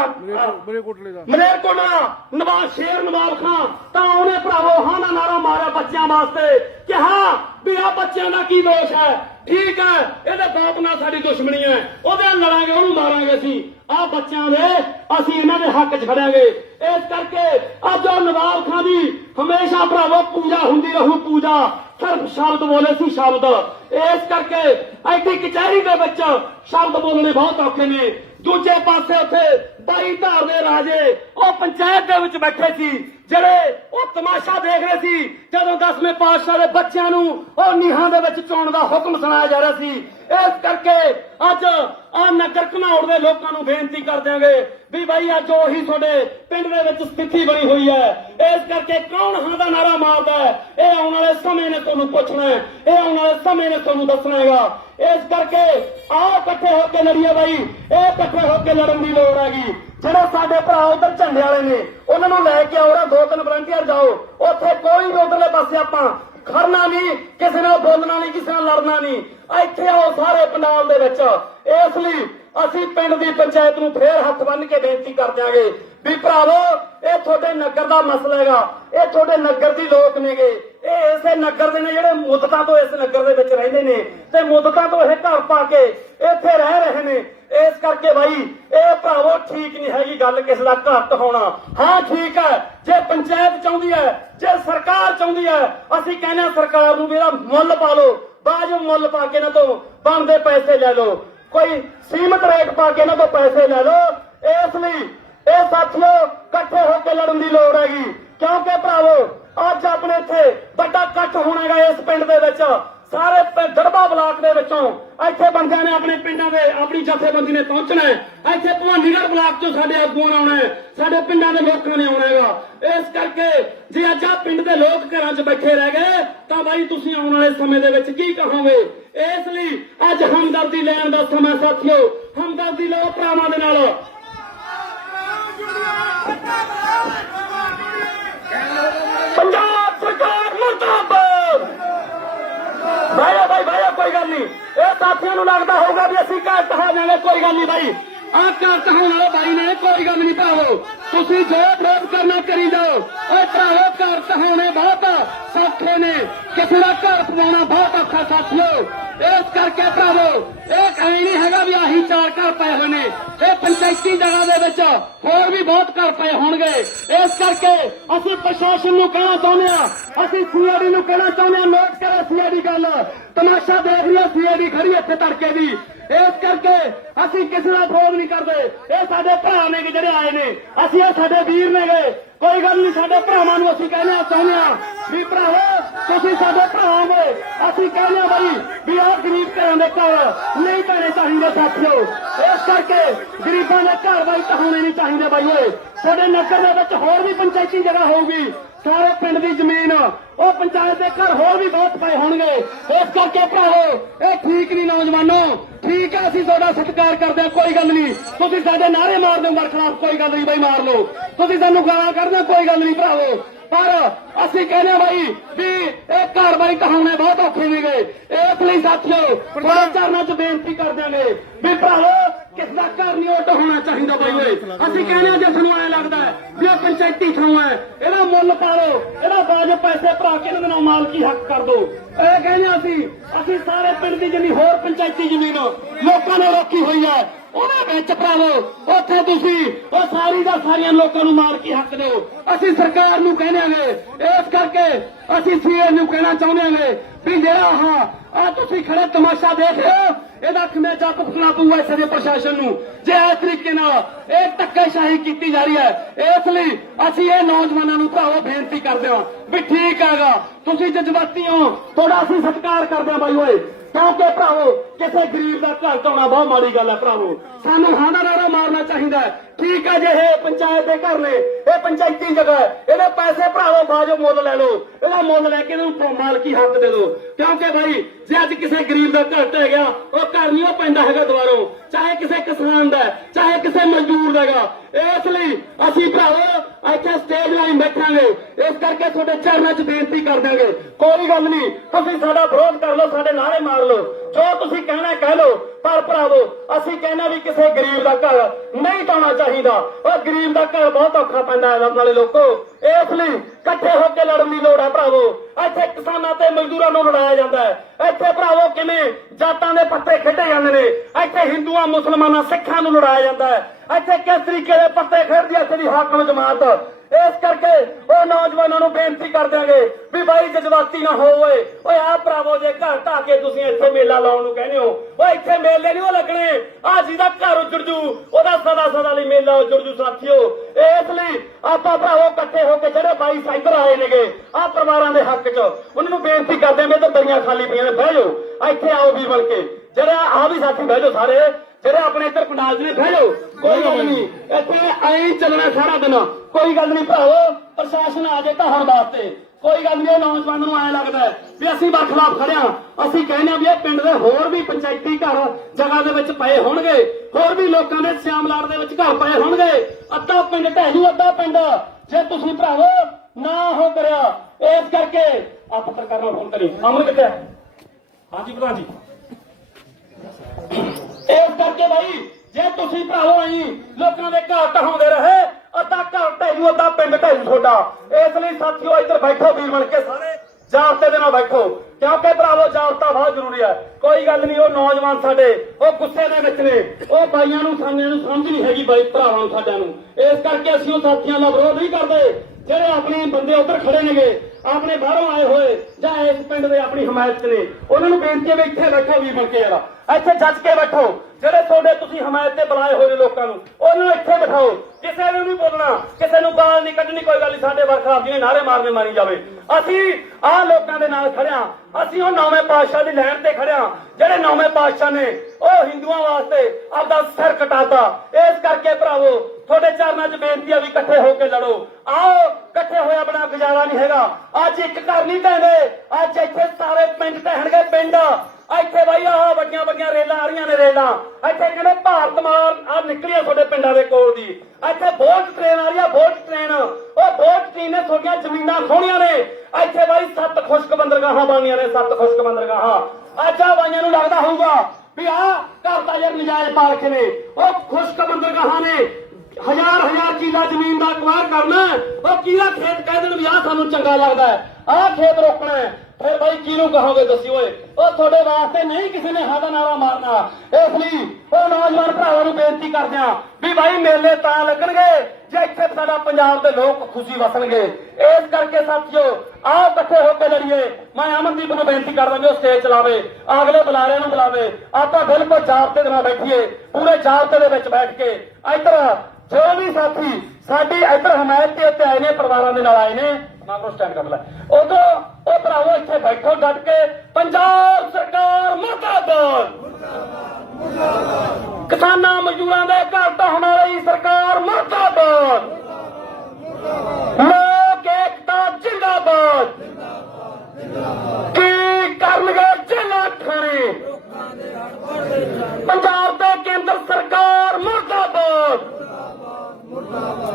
ਮੇਰੇ ਕੋਟਲੇ ਦਾ। ਮਲੇਰਕੋਟਲਾ ਨਵਾਜ਼ ਸ਼ੇਰ ਨਵਾਬ ਖਾਨ। ਤਾਂ ਉਹਨੇ ਭਰਾਵੋ ਹਾਂ ਦਾ ਨਾਰਾ ਮਾਰਿਆ ਬੱਚਿਆਂ ਵਾਸਤੇ। ਕਿ ਹਾਂ ਵੀ ਆ ਬੱਚਿਆਂ ਦਾ ਕੀ ਦੋਸ਼ ਹੈ? ਠੀਕ ਹੈ ਇਹਦੇ ਬਾਪ ਨਾਲ ਸਾਡੀ ਦੁਸ਼ਮਣੀ ਹੈ। ਉਹਦੇ ਨਾਲ ਲੜਾਂਗੇ ਉਹਨੂੰ ਮਾਰਾਂਗੇ ਅਸੀਂ। ਆ ਬੱਚਿਆਂ ਦੇ ਅਸੀਂ ਇਹਨਾਂ ਦੇ ਹੱਕ 'ਚ ਖੜਾਂਗੇ ਇਸ ਕਰਕੇ ਅੱਜ ਉਹ ਨਵਾਬ ਖਾਨ ਦੀ ਹਮੇਸ਼ਾ ਭਰਾਵੋ ਪੂਜਾ ਹੁੰਦੀ ਰਹੂ ਪੂਜਾ। ਸਿਰਫ ਸ਼ਬਦ ਬੋਲੇ ਸੀ ਸ਼ਬਦ। ਇਸ ਕਰਕੇ ਐਡੀ ਕਚਹਿਰੀ ਦੇ ਵਿੱਚ ਸ਼ਬਦ ਬੋਲਣੇ ਬਹੁਤ ਔਖੇ ਨੇ। ਦੂਜੇ ਪਾਸੇ ਉੱਥੇ ਬਾਈ ਧਾਰ ਦੇ ਰਾਜੇ, ਉਹ ਪੰਚਾਇਤ ਦੇ ਵਿੱਚ ਬੈਠੇ ਸੀ, ਜਿਹੜੇ ਉਹ ਤਮਾਸ਼ਾ ਦੇਖ ਰਹੇ ਸੀ। ਜਦੋਂ 10ਵੇਂ ਪਾਤਸ਼ਾਹ ਦੇ ਬੱਚਿਆਂ ਨੂੰ ਉਹ ਨੀਹਾਂ ਦੇ ਵਿੱਚ ਚੋਣ ਦਾ ਹੁਕਮ ਸੁਣਾਇਆ ਜਾ ਰਿਹਾ ਸੀ। ਇਸ ਕਰਕੇ ਅੱਜ ਆ ਨਗਰ ਘਨੌੜ ਦੇ ਲੋਕਾਂ ਨੂੰ ਬੇਨਤੀ ਕਰ ਦਿਆਂਗੇ ਵੀ ਬਾਈ ਅੱਜ ਉਹੀ ਤੁਹਾਡੇ ਪਿੰਡ ਦੇ ਵਿੱਚ ਸਥਿਤੀ ਬਣੀ ਹੋਈ ਹੈ। ਇਸ ਕਰਕੇ ਕੌਣ ਹਾਂ ਦਾ ਨਾਰਾ ਮਾਰਦਾ ਹੈ? ਇਹ ਆਉਣ ਵਾਲੇ ਸਮੇਂ ਨੇ ਤੁਹਾਨੂੰ ਪੁੱਛਣਾ ਹੈ। ਇਹ ਆਉਣ ਵਾਲੇ ਸਮੇਂ ਨੇ ਤੁਹਾਨੂੰ ਦੱਸਣਾ ਹੈਗਾ। ਇਸ ਕਰਕੇ ਆਓ ਇਕੱਠੇ ਹੋ ਕੇ ਲੜੀਏ ਬਾਈ। ਇਹ ਇਕੱਠੇ ਹੋ ਕੇ ਲੜਨ ਦੀ ਲੋੜ ਹੈਗੀ। ਜਿਹੜੇ ਸਾਡੇ ਭਰਾ ਉਧਰ ਝੰਡੇ ਵਾਲੇ ਨੇ, ਉਹਨਾਂ ਨੂੰ ਲੈ ਕੇ ਆਉਣਾ ਦੋ ਤਿੰਨ ਵਲੰਟੀਅਰ ਜਾਓ। ਉੱਥੇ ਕੋਈ ਵੀ ਉਧਰਲੇ ਪਾਸੇ ਆਪਾਂ ਖੜਨਾ ਨਹੀਂ, ਕਿਸੇ ਨਾਲ ਬੋਲਣਾ ਨਹੀਂ, ਕਿਸੇ ਨਾਲ ਲੜਨਾ ਨਹੀਂ। ਇੱਥੇ ਆਓ ਸਾਰੇ ਪੰਡਾਲ ਦੇ ਵਿੱਚ। ਇਸ ਲਈ ਅਸੀਂ ਪਿੰਡ ਦੀ ਪੰਚਾਇਤ ਨੂੰ ਫੇਰ ਹੱਥ ਬੰਨ੍ਹ ਕੇ ਬੇਨਤੀ ਕਰ ਦਿਆਂਗੇ ਵੀ ਭਰਾਵੋ, ਇਹ ਤੁਹਾਡੇ ਨਗਰ ਦਾ ਮਸਲਾ ਹੈਗਾ। ਇਹ ਤੁਹਾਡੇ ਨਗਰ ਦੀ ਲੋਕ ਨੇਗੇ। ਇਹ ਇਸੇ ਨਗਰ ਦੇ ਨੇ ਜਿਹੜੇ ਮੁੱਦਤਾਂ ਤੋਂ ਇਸ ਨਗਰ ਦੇ ਵਿੱਚ ਰਹਿੰਦੇ ਨੇ ਤੇ ਮੁੱਦਤਾਂ ਤੋਂ ਇਹ ਘਰ ਪਾ ਕੇ ਇੱਥੇ ਰਹਿ ਰਹੇ ਨੇ। ਇਸ ਕਰਕੇ ਭਾਈ ਇਹ ਭਰਾਵੋ, ਠੀਕ ਨਹੀਂ ਹੈਗੀ ਗੱਲ ਕਿਸੇ ਦਾ ਘਰ ਟਹਾਉਣਾ ਹਾਂ, ਠੀਕ ਹੈ, ਜੇ ਪੰਚਾਇਤ ਚਾਹੁੰਦੀ ਹੈ, ਜੇ ਸਰਕਾਰ ਚਾਹੁੰਦੀ ਹੈ, ਅਸੀਂ ਕਹਿੰਦੇ ਹਾਂ ਸਰਕਾਰ ਨੂੰ ਵੀ ਇਹਦਾ ਮੁੱਲ ਪਾ ਲਓ। ਬਾਜੂ ਮੁੱਲ ਪਾ ਕੇ ਇਹਨਾਂ ਤੋਂ ਬਣਦੇ ਪੈਸੇ ਲੈ ਲਓ। ਕੋਈ ਸੀਮਤ ਰੇਟ ਪਾ ਕੇ ਇਹਨਾਂ ਤੋਂ ਪੈਸੇ ਲੈ ਲਓ। ਇਸ ਲਈ ਇਹ ਸਾਥੀਓ ਇਕੱਠੇ ਹੋ ਕੇ ਲੜਨ ਦੀ ਲੋੜ ਹੈਗੀ। ਕਿਉਂਕਿ ਭਰਾਵੋ, ਅੱਜ ਆਪਣੇ ਇੱਥੇ ਵੱਡਾ ਇਕੱਠ ਹੋਣਾਗਾ ਇਸ ਪਿੰਡ ਦੇ ਵਿੱਚ। ਸਾਰੇ ਦਰਬਾ ਬਲਾਕ ਦੇ ਵਿੱਚੋਂ ਇੱਥੇ ਬੰਦਿਆਂ ਨੇ ਆਪਣੇ ਪਿੰਡਾਂ ਦੇ, ਆਪਣੀ ਜਥੇਬੰਦੀ ਨੇ ਪਹੁੰਚਣਾ ਹੈ। ਇੱਥੇ ਭਵਾਨੀਗੜ੍ਹ ਬਲਾਕ ਚੋਂ ਸਾਡੇ ਆਗੂਆਂ ਆਉਣਾ ਹੈ, ਸਾਡੇ ਪਿੰਡਾਂ ਦੇ ਲੋਕਾਂ ਨੇ ਆਉਣਾ ਹੈਗਾ। ਇਸ ਕਰਕੇ ਜੇ ਅੱਜ ਆ ਪਿੰਡ ਦੇ ਲੋਕ ਘਰਾਂ 'ਚ ਬੈਠੇ ਰਹਿ ਗਏ, ਤਾਂ ਬਾਈ ਤੁਸੀਂ ਆਉਣ ਵਾਲੇ ਸਮੇਂ ਦੇ ਵਿੱਚ ਕੀ ਕਹੋਗੇ? ਇਸ ਲਈ ਅੱਜ ਹਮਦਰਦੀ ਲੈਣ ਦਾ ਸਮਾਂ ਸਾਥੀਓ। ਹਮਦਰਦੀ ਲਓ ਭਰਾਵਾਂ ਦੇ ਨਾਲ। ਪੰਜਾਬ ਸਰਕਾਰ ਮੁਰਦਾਬਾਦ! ਭਾਈਆ, ਭਾਈ, ਭਾਈਆ, ਕੋਈ ਗੱਲ ਨਹੀਂ। ਇਹ ਸਾਥੀਆਂ ਨੂੰ ਲੱਗਦਾ ਹੋਊਗਾ ਵੀ ਅਸੀਂ ਘਰ ਕਹਾ ਕੋਈ ਗੱਲ ਨਹੀਂ ਭਾਈ ਆਹ ਘਰ ਕਹਾਉਣ ਵਾਲੇ ਭਾਈ ਨੇ, ਕੋਈ ਗੱਲ ਤੁਸੀਂ ਜੋ ਵਿਰੋਧ ਕਰਨਾ ਕਰੀ ਜਾਓ। ਓਏ ਭਰਾਵੋ, ਘਰ ਕਹਾਉਣੇ ਬਹੁਤ ਸੌਖੇ ਨੇ। ਕਿਸੇ ਦਾ ਘਰ ਪਵਾਉਣਾ ਬਹੁਤ ਔਖਾ, ਸਾਥੀਓ। ਇਸ ਕਰਕੇ ਭਰਾਵੋ, ਇਹ ਕਹੀਂ ਨਹੀਂ ਹੈਗਾ ਵੀ ਆਹੀ ਚਾਰ ਘਰ ਪਏ ਹੋਏ ਨੇ। ਇਹ ਪੰਚਾਇਤੀ ਜਗ੍ਹਾ ਦੇ ਵਿੱਚ ਹੋਰ ਵੀ ਬਹੁਤ ਘਰ ਪਏ ਹੋਣਗੇ। ਇਸ ਕਰਕੇ ਅਸੀਂ ਪ੍ਰਸ਼ਾਸਨ ਨੂੰ ਕਹਿਣਾ ਚਾਹੁੰਦੇ ਆ ਅਸੀਂ ਸੀਆਈਡੀ ਨੂੰ ਕਹਿਣਾ ਚਾਹੁੰਦੇ ਆ ਨੋਟ ਕਰੋ ਸੀਆਈਡੀ ਗੱਲ। ਤਮਾਸ਼ਾ ਦੇਖ ਲਿਆ ਸੀਆਈਡੀ ਖੜੀ ਇੱਥੇ ਤੜਕੇ ਦੀ। ਇਸ ਕਰਕੇ ਅਸੀਂ ਕਿਸੇ ਦਾ ਵਿਰੋਧ ਨਹੀਂ ਕਰਦੇ। ਇਹ ਸਾਡੇ ਭਰਾ ਨੇ ਜਿਹੜੇ ਆਏ ਨੇ। ਅਸੀਂ ਇਹ ਸਾਡੇ ਵੀਰ ਨੇਗੇ। ਕੋਈ ਗੱਲ ਨਹੀਂ, ਸਾਡੇ ਭਰਾਵਾਂ ਨੂੰ ਅਸੀਂ ਕਹਿੰਦੇ ਆ ਚਾਹੁੰਦੇ ਆ ਵੀ ਭਰਾਵੋ, ਤੁਸੀਂ ਸਾਡੇ ਭਰਾ ਹੋ ਅਸੀਂ ਕਹਿੰਦੇ ਆ ਬਾਈ ਵੀ ਆਹ ਗਰੀਬ ਘਰਾਂ ਦੇ ਘਰ ਨਹੀਂ ਪੈਣੇ ਚਾਹੀਦੇ ਸਾਥੀਓ। ਇਸ ਕਰਕੇ ਗਰੀਬਾਂ ਦੇ ਘਰ ਬਾਈ ਕਹਾਉਣੇ ਨਹੀਂ ਚਾਹੀਦੇ ਬਾਈ ਓਏ। ਸਾਡੇ ਨਗਰ ਦੇ ਵਿੱਚ ਹੋਰ ਵੀ ਪੰਚਾਇਤੀ ਜਗ੍ਹਾ ਹੋਊਗੀ। ਸਾਰੇ ਪਿੰਡ ਦੀ ਜ਼ਮੀਨ, ਉਹ ਪੰਚਾਇਤ ਦੇ ਘਰ ਹੋਰ ਵੀ ਬਹੁਤ ਪਏ ਹੋਣਗੇ। ਇਸ ਕਰਕੇ ਭਰਾਵੋ, ਇਹ ਠੀਕ ਨਹੀਂ ਨੌਜਵਾਨੋ। ਠੀਕ ਹੈ ਅਸੀਂ ਤੁਹਾਡਾ ਸਤਿਕਾਰ ਕਰਦੇ ਹਾਂ ਕੋਈ ਗੱਲ ਨਹੀਂ। ਤੁਸੀਂ ਸਾਡੇ ਨਾਰੇ ਮਾਰ ਦਿਓ ਖਿਲਾਫ ਕੋਈ ਗੱਲ ਨਹੀਂ ਬਾਈ ਮਾਰ ਲਓ। ਤੁਸੀਂ ਸਾਨੂੰ ਗਾਲਾਂ ਕੱਢਦੇ ਹੋ, ਕੋਈ ਗੱਲ ਨਹੀਂ ਭਰਾਵੋ। ਪਰ ਅਸੀਂ ਕਹਿੰਦੇ ਬਾਈ ਵੀ ਇਹ ਕਾਰਵਾਈ ਕਹਾਉਣੇ ਬਹੁਤ ਔਖੇ ਨੇਗੇ ਇਸ ਲਈ ਸਾਥੀਓ ਪ੍ਰਧਾਨ ਚਰਨਾਂ 'ਚ ਬੇਨਤੀ ਕਰ ਦਿਆਂਗੇ ਵੀ ਭਰਾਵੋ ਕਿਸ ਦਾ ਘਰ ਨਹੀਂ ਉੱਡ ਹੋਣਾ ਚਾਹੀਦਾ ਬਾਈ ਓਏ। ਅਸੀਂ ਕਹਿੰਦੇ ਜੇ ਸਾਨੂੰ ਐ ਲੱਗਦਾ ਵੀ ਇਹ ਪੰਚਾਇਤੀ ਥਾਂ ਹੈ ਇਹਦਾ ਮੁੱਲ ਪਾ ਲਓ। ਇਹਦਾ ਬਾਜ ਪੈਸੇ ਭਰਾ ਕੇ ਇਹਨਾਂ ਦੇ ਨਾਲ ਮਾਲਕੀ ਹੱਕ ਕਰ ਦਿਓ। ਇਹ ਕਹਿੰਦੇ ਅਸੀਂ ਅਸੀਂ ਸਾਰੇ ਪਿੰਡ ਦੀ ਜਿੰਨੀ ਹੋਰ ਪੰਚਾਇਤੀ ਜ਼ਮੀਨ ਲੋਕਾਂ ਨੇ ਰੋਕੀ ਹੋਈ ਹੈ ਉਹਦੇ ਵਿੱਚ ਭਰਾਵੋ ਉੱਥੇ ਤੁਸੀਂ ਉਹ ਸਾਰੀ ਦਾ ਸਾਰੀਆਂ ਲੋਕਾਂ ਨੂੰ ਮਾਲਕੀ ਹੱਕ ਦਿਓ। ਅਸੀਂ ਸਰਕਾਰ ਨੂੰ ਕਹਿੰਦੇ ਆਂਗੇ। ਇਸ ਕਰਕੇ ਅਸੀਂ ਸੀਐਮ ਨੂੰ ਕਹਿਣਾ ਚਾਹੁੰਦੇ ਆਂਗੇ ਵੀ ਜਿਹੜਾ ਆਹ ਆ ਤੁਸੀਂ ਖੜੇ ਤਮਾਸ਼ਾ ਦੇਖ ਰਹੇ ਹੋ, ਇਹਦਾ ਖਮੇਜਾ ਭੁਗਤਣਾ ਪਊਗਾ ਸਾਰੇ ਪ੍ਰਸ਼ਾਸਨ ਨੂੰ। ਜੇ ਇਸ ਤਰੀਕੇ ਨਾਲ ਇਹ ਧੱਕੇਸ਼ਾਹੀ ਕੀਤੀ ਜਾ ਰਹੀ ਹੈ, ਇਸ ਲਈ ਅਸੀਂ ਇਹ ਨੌਜਵਾਨਾਂ ਨੂੰ ਭਰਾਵੋ ਬੇਨਤੀ ਕਰਦੇ ਹਾਂ ਵੀ ਠੀਕ ਹੈਗਾ। ਤੁਸੀਂ ਜਜ਼ਬਾਤੀ ਹੋ, ਤੁਹਾਡਾ ਅਸੀਂ ਸਤਿਕਾਰ ਕਰਦੇ ਹਾਂ ਬਾਈ ਓਏ। ਕਿਉਂਕਿ ਭਰਾਵੋ, ਕਿਸੇ ਗਰੀਬ ਦਾ ਘਰ ਢਾਉਣਾ ਬਹੁਤ ਮਾੜੀ ਗੱਲ ਹੈ ਭਰਾਵੋ। ਸਾਨੂੰ ਹਾਂ ਦਾ ਨਾਰਾ ਮਾਰਨਾ ਚਾਹੀਦਾ ਹੈ। ਠੀਕ ਹੈ ਜੇ ਇਹ ਪੰਚਾਇਤ ਦੇ ਘਰ ਨੇ, ਇਹ ਪੰਚਾਇਤੀ ਜਗ੍ਹਾ ਹੈ। ਇਹਦੇ ਪੈਸੇ ਭਰਾਵੋ, ਬਾਜੋ ਮੁੱਲ ਲੈ ਲਓ। ਇਹਦਾ ਮੁੱਲ ਲੈ ਕੇ ਇਹਨੂੰ ਮਾਲਕੀ ਹੱਕ ਦੇ ਦਿਓ। ਕਿਉਂਕਿ ਭਾਈ, ਜੇ ਅੱਜ ਕਿਸੇ ਗਰੀਬ ਦਾ ਘਰ ਢਹਿ ਗਿਆ, ਉਹ ਘਰ ਨਹੀਂ ਉਹ ਪੈਂਦਾ ਹੈਗਾ ਦੁਬਾਰੋਂ। ਚਾਹੇ ਕਿਸੇ ਕਿਸਾਨ ਦਾ ਚਾਹੇ ਕਿਸੇ ਮਜ਼ਦੂਰ ਦਾ ਹੈਗਾ। ਇਸ ਲਈ ਅਸੀਂ ਭਰਾਵੋ, ਇੱਥੇ ਸਟੇਜ ਲਾਈਨ ਬੈਠਾਂਗੇ। ਇਸ ਕਰਕੇ ਤੁਹਾਡੇ ਚਰਨਾਂ 'ਚ ਬੇਨਤੀ ਕਰ ਦਾਂਗੇ ਕੋਈ ਗੱਲ ਨਹੀਂ, ਤੁਸੀਂ ਸਾਡਾ ਵਿਰੋਧ ਕਰ ਲਓ, ਸਾਡੇ ਨਾਰੇ ਮਾਰ ਲਓ। ਜੋ ਤੁਸੀਂ ਕਹਿਣਾ ਕਹਿ ਲਓ, ਪਰ ਭਰਾਵੋ, ਅਸੀਂ ਕਹਿੰਦੇ ਵੀ ਕਿਸੇ ਗਰੀਬ ਦਾ ਘਰ ਨਹੀਂ ਢਾਉਣਾ ਚਾਹੀਦਾ। ਉਹ ਗਰੀਬ ਦਾ ਘਰ ਬਹੁਤ ਔਖਾ ਪੈਂਦਾ ਹੈ ਨਾਲੇ ਲੋਕੋ। ਇਸ ਲਈ ਇਕੱਠੇ ਹੋ ਕੇ ਲੜਨ ਦੀ ਲੋੜ ਹੈ ਭਰਾਵੋ। ਇੱਥੇ ਕਿਸਾਨਾਂ ਤੇ ਮਜ਼ਦੂਰਾਂ ਨੂੰ ਲੜਾਇਆ ਜਾਂਦਾ ਹੈ। ਇੱਥੇ ਭਰਾਵੋ ਕਿਵੇਂ ਜਾਤਾਂ ਦੇ ਪੱਤੇ ਖੇਡੇ ਜਾਂਦੇ ਨੇ? ਇੱਥੇ ਹਿੰਦੂਆਂ, ਮੁਸਲਮਾਨਾਂ, ਸਿੱਖਾਂ ਨੂੰ ਲੜਾਇਆ ਜਾਂਦਾ ਹੈ। ਇੱਥੇ ਕਿਸ ਤਰੀਕੇ ਦੇ ਪੱਤੇ ਖੇਡਦੀ ਹੈ ਜਿਹੜੀ ਹਾਕਮ ਜਮਾਤ ਇਸ ਕਰਕੇ ਉਹ ਨੌਜਵਾਨਾਂ ਨੂੰ ਬੇਨਤੀ ਕਰ ਦਿਆਂਗੇ ਵੀ ਬਾਈ ਜਜ਼ਬਾਤੀ ਨਾ ਹੋ ਓਏ ਓਏ ਆ ਭਰਾਵੋ ਜੇ ਘਰ ਢਾ ਕੇ ਤੁਸੀਂ ਇੱਥੇ ਮੇਲਾ ਲਾਉਣ ਨੂੰ ਕਹਿੰਦੇ ਹੋ ਓਏ ਇੱਥੇ ਮੇਲੇ ਨਹੀਂ ਉਹ ਲੱਗਣੇ ਆ ਜਿਹਦਾ ਘਰ ਉੱਜੜ ਜੂ ਉਹਦਾ ਸਦਾ ਸਦਾ ਲਈ ਮੇਲਾ ਉੱਜੜ ਜੂ ਸਾਥੀਓ। ਇਸ ਲਈ ਆਪਾਂ ਭਰਾਵੋ ਇਕੱਠੇ ਹੋ ਕੇ ਜਿਹੜੇ ਬਾਈ ਸਾਈਕਲ ਆਏ ਨੇਗੇ ਆ ਪਰਿਵਾਰਾਂ ਦੇ ਹੱਕ 'ਚ ਉਹਨਾਂ ਨੂੰ ਬੇਨਤੀ ਕਰਦੇ ਮੈਂ ਤਾਂ ਬੜੀਆਂ ਖਾਲੀ ਪਈਆਂ ਨੇ ਬਹਿ ਜਾਓ ਇੱਥੇ ਆਓ ਵੀ ਬਣ ਕੇ। ਜਿਹੜੇ ਆ ਵੀ ਸਾਥੀ ਬਹਿ ਜਾਓ ਸਾਰੇ ਜਿਹੜੇ ਆਪਣੇ ਇੱਧਰ ਪੰਡਾਲ ਜੀ ਨੇ ਬਹਿ ਜਾਓ ਕੋਈ ਗੱਲ ਨਹੀਂ। ਇੱਥੇ ਐਂ ਚੱਲਣਾ ਸਾਰਾ ਦਿਨ। ਕੋਈ ਗੱਲ ਨਹੀਂ ਭਰਾਵੋ, ਪ੍ਰਸ਼ਾਸਨ ਆ ਜੇ ਢਾਹਣ ਵਾਸਤੇ ਕੋਈ ਗੱਲ ਨਹੀਂ ਇਹ ਨੂੰ ਐਂ ਲੱਗਦਾ ਵੀ ਅਸੀਂ ਬਰਖਲਾਫ ਖੜਿਆ ਅਸੀਂ ਕਹਿੰਦੇ ਆ ਵੀ ਇਹ ਪਿੰਡ ਦੇ ਹੋਰ ਵੀ ਪੰਚਾਇਤੀ ਘਰ ਜਗ੍ਹਾ ਦੇ ਵਿੱਚ ਪਏ ਹੋਣਗੇ। ਹੋਰ ਵੀ ਲੋਕਾਂ ਦੇ ਸਿਆਮਲਾੜ ਦੇ ਵਿੱਚ ਘਰ ਪਏ ਹੋਣਗੇ। ਅੱਧਾ ਪਿੰਡ ਢਹਿ ਜੂ ਅੱਧਾ ਪਿੰਡ। ਜੇ ਤੁਸੀਂ ਭਰਾਵੋ ਨਾ ਹੋ ਕਰਿਆ, ਇਸ ਕਰਕੇ ਆ ਪੱਤਰਕਾਰ ਨੂੰ ਫੋਨ ਕਰੀ ਅਮਨ ਕਿੱਥੇ ਹਾਂਜੀ, ਪ੍ਰਧਾਨ ਜੀ। ਇਸ ਕਰਕੇ ਭਾਈ ਜੇ ਤੁਸੀਂ ਭਰਾਵੋ ਆਈ ਲੋਕਾਂ ਦੇ ਘਰ ਢਹਾਉਂਦੇ ਰਹੇ, ਅੱਧਾ ਘਰ ਢਹਿਰੂ ਅੱਧਾ ਪਿੰਡ ਢਹਿਰੂ ਤੁਹਾਡਾ। ਇਸ ਲਈ ਸਾਥੀਓ ਇੱਧਰ ਬੈਠੋ ਵੀਰ ਬਣ ਕੇ ਸਾਰੇ। ਜਾਬਤੇ ਦੇ ਨਾਲ ਬੈਠੋ। ਕਿਉਂਕਿ ਭਰਾਵੋ ਜਾਬਤਾ ਬਹੁਤ ਜ਼ਰੂਰੀ ਹੈ। ਕੋਈ ਗੱਲ ਨਹੀਂ, ਉਹ ਨੌਜਵਾਨ ਸਾਡੇ, ਉਹ ਗੁੱਸੇ ਦੇ ਵਿੱਚ ਨੇ। ਉਹ ਬਾਈਆਂ ਨੂੰ, ਸਾਨਿਆਂ ਨੂੰ ਸਮਝ ਨਹੀਂ ਹੈਗੀ ਬਾਈ ਭਰਾਵਾਂ ਨੂੰ, ਸਾਡਿਆਂ ਨੂੰ। ਇਸ ਕਰਕੇ ਅਸੀਂ ਉਹ ਸਾਥੀਆਂ ਦਾ ਵਿਰੋਧ ਨਹੀਂ ਕਰਦੇ। ਜਿਹੜੇ ਆਪਣੇ ਬੰਦੇ ਉੱਧਰ ਖੜੇ ਨੇਗੇ, ਆਪਣੇ ਬਾਹਰੋਂ ਆਏ ਹੋਏ, ਜਾਂ ਇਸ ਪਿੰਡ ਦੇ ਆਪਣੀ ਹਮਾਇਤ ਨੇ, ਉਹਨਾਂ ਨੂੰ ਬੇਨਤੀ ਹੈ ਵੀ ਇੱਥੇ ਬੈਠੋ ਵੀ ਬਣ ਕੇ ਯਾਰ ਇੱਥੇ ਜੱਜ ਕੇ ਬੈਠੋ। ਜਿਹੜੇ ਤੁਹਾਡੇ ਤੁਸੀਂ ਹਮਾਇਤ ਤੇ ਬੁਲਾਏ ਹੋਏ ਨੇ ਲੋਕਾਂ ਨੂੰ, ਉਹਨਾਂ ਨੂੰ ਇੱਥੇ ਬਿਠਾਓ। ਕਿਸੇ ਨੂੰ ਨਹੀਂ ਬੋਲਣਾ, ਕਿਸੇ ਨੂੰ ਗਾਲ ਨਹੀਂ ਕੱਢਣੀ, ਕੋਈ ਗੱਲ ਨਹੀਂ, ਸਾਡੇ ਵਰਖਲਾਫ ਜਿਹਨੇ ਨਾਰੇ ਮਾਰਨੇ ਮਾਰੀ ਜਾਵੇ। ਅਸੀਂ ਆਹ ਲੋਕਾਂ ਦੇ ਨਾਲ ਖੜਿਆ ਅਸੀਂ ਉਹ ਨੌਵੇਂ ਪਾਤਸ਼ਾਹ ਦੀ ਲੈਣ ਤੇ ਖੜਿਆ ਜਿਹੜੇ ਨੌਵੇਂ ਪਾਤਸ਼ਾਹ ਨੇ, ਉਹ ਹਿੰਦੂਆਂ ਵਾਸਤੇ ਆਪਦਾ ਸਿਰ ਕਟਾਤਾ। ਇਸ ਕਰਕੇ ਭਰਾਵੋ ਤੁਹਾਡੇ ਚਰਨਾਂ 'ਚ ਬੇਨਤੀ ਆ ਵੀ ਇਕੱਠੇ ਹੋ ਕੇ ਲੜੋ। ਆਓ, ਇਕੱਠੇ ਹੋਇਆ ਬਣਾ ਗੁਜ਼ਾਰਾ ਨਹੀਂ ਹੈਗਾ। ਅੱਜ ਇੱਕ ਘਰ ਨਹੀਂ ਢਹਿੰਦੇ ਅੱਜ ਇੱਥੇ ਸਾਰੇ ਪਿੰਡ ਢਹਿਣਗੇ ਪਿੰਡ। ਇੱਥੇ ਬਾਈ ਆਹ ਵੱਡੀਆਂ ਵੱਡੀਆਂ ਰੇਲਾਂ ਆ ਰਹੀਆਂ ਨੇ ਰੇਲਾਂ। ਇੱਥੇ ਕਹਿੰਦੇ ਭਾਰਤ ਮਾਰ ਆ ਨਿਕਲੀਆਂ ਤੁਹਾਡੇ ਪਿੰਡਾਂ ਦੇ ਕੋਲ ਦੀ। ਇੱਥੇ ਬੋਲਟ ਟ੍ਰੇਨ ਆ ਰਹੀ ਆ ਬੋਲਟ ਟ੍ਰੇਨ ਉਹ ਬੋਲਟ ਟ੍ਰੇਨ ਨੇ ਤੁਹਾਡੀਆਂ ਜ਼ਮੀਨਾਂ ਖੋਣੀਆਂ ਨੇ। ਇੱਥੇ ਬਾਈ ਸੱਤ ਖੁਸ਼ਕ ਬੰਦਰਗਾਹਾਂ ਬਣੀਆਂ ਨੇ, ਸੱਤ ਖੁਸ਼ਕ ਬੰਦਰਗਾਹਾਂ। ਅੱਜ ਆ ਬਾਈਆਂ ਨੂੰ ਲੱਗਦਾ ਹੋਊਗਾ ਵੀ ਆ ਘਰ ਤਾਂ ਯਾਰ ਨਜਾਇਜ਼ ਪਾ ਰੱਖੇ ਨੇ। ਉਹ ਖੁਸ਼ਕ ਬੰਦਰਗਾਹਾਂ ਨੇ। ਹਜ਼ਾਰ ਹਜ਼ਾਰ ਕਿੱਲਾ ਜ਼ਮੀਨ ਦਾ ਅਕਵਾਇਰ ਕਰਨਾ ਉਹ ਕਿਹੜਾ ਖੇਤ ਕਹਿ ਦੇਣ ਵੀ ਆਹ ਸਾਨੂੰ ਚੰਗਾ ਲੱਗਦਾ ਆਹ ਖੇਤ ਰੋਕਣਾ ਫਿਰ ਬਾਈ ਕਿਹਨੂੰ ਕਹੋਗੇ ਦੱਸਿਓ ਓਏ ਉਹ ਤੁਹਾਡੇ ਵਾਸਤੇ ਨਹੀਂ ਕਿਸੇ ਨੇ ਹਾਦਾ ਨਾਰਾ ਮਾਰਨਾ। ਇਸ ਲਈ ਉਹ ਨੌਜਵਾਨ ਭਰਾਵਾਂ ਨੂੰ ਬੇਨਤੀ ਕਰਦੇ ਆ ਵੀ ਬਾਈ ਮੇਲੇ ਤਾਂ ਲੱਗਣਗੇ, ਜੇ ਇੱਥੇ ਸਾਡਾ ਪੰਜਾਬ ਦੇ ਲੋਕ ਖੁਸ਼ੀ ਵਸਣਗੇ। ਇਸ ਕਰਕੇ ਸਾਥੀਓ ਆਓ ਇਕੱਠੇ ਹੋ ਕੇ ਲੜੀਏ। ਮੈਂ ਅਮਨਦੀਪ ਨੂੰ ਬੇਨਤੀ ਕਰਦਾ ਵੀ ਉਹ ਸਟੇਜ ਚਲਾਵੇ, ਅਗਲੇ ਬੁਲਾਰਿਆਂ ਨੂੰ ਬੁਲਾਵੇ। ਆਪਾਂ ਬਿਲਕੁਲ ਜਾਬਤੇ ਦੇ ਨਾਲ ਬੈਠੀਏ, ਪੂਰੇ ਜਾਬਤੇ ਦੇ ਵਿੱਚ ਬੈਠ ਕੇ। ਇੱਧਰ ਜੋ ਵੀ ਸਾਥੀ ਸਾਡੀ ਇੱਧਰ ਹਮਾਇਤ ਦੇ ਉੱਤੇ ਆਏ ਨੇ, ਪਰਿਵਾਰਾਂ ਦੇ ਨਾਲ ਆਏ ਨੇ ਮਾਕਰੋ ਸਟੈਂਡ ਕਰ ਲੈ। ਉਦੋਂ ਉਹ ਭਰਾਵੋ ਇੱਥੇ ਬੈਠੋ ਡਟ ਕੇ, ਪੰਜਾਬ ਸਰਕਾਰ ਮੁਰਦਾਬਾਦ। ਕਿਸਾਨਾਂ ਮਜ਼ਦੂਰਾਂ ਦੇ ਘਰ ਢਾਹੁਣ ਵਾਲੀ ਸਰਕਾਰ ਮੁਰਦਾਬਾਦ ਲੋਕ ਏਕਤਾ ਜਿੰਦਾਬਾਦ ਕੀ ਕਰਨਗੇ ਜ਼ਿਲ੍ਹਾ ਥਾਣੇ ਪੰਜਾਬ ਤੇ ਕੇਂਦਰ ਸਰਕਾਰ ਮੁਰਦਾਬਾਦ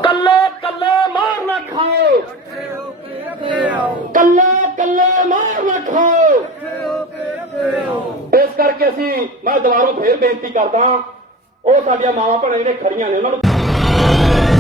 ਕੱਲੇ ਕੱਲੇ ਮਾਰ ਨਾ ਖਾਓ ਕੱਲੇ ਕੱਲੇ ਮਾਰ ਨਾ ਖਾਓ ਇਸ ਕਰਕੇ ਅਸੀਂ ਮੈਂ ਦੁਬਾਰਾ ਫੇਰ ਬੇਨਤੀ ਕਰਦਾ ਉਹ ਸਾਡੀਆਂ ਮਾਵਾਂ ਭੈਣਾਂ ਜਿਹੜੇ ਖੜੀਆਂ ਨੇ ਉਹਨਾਂ ਨੂੰ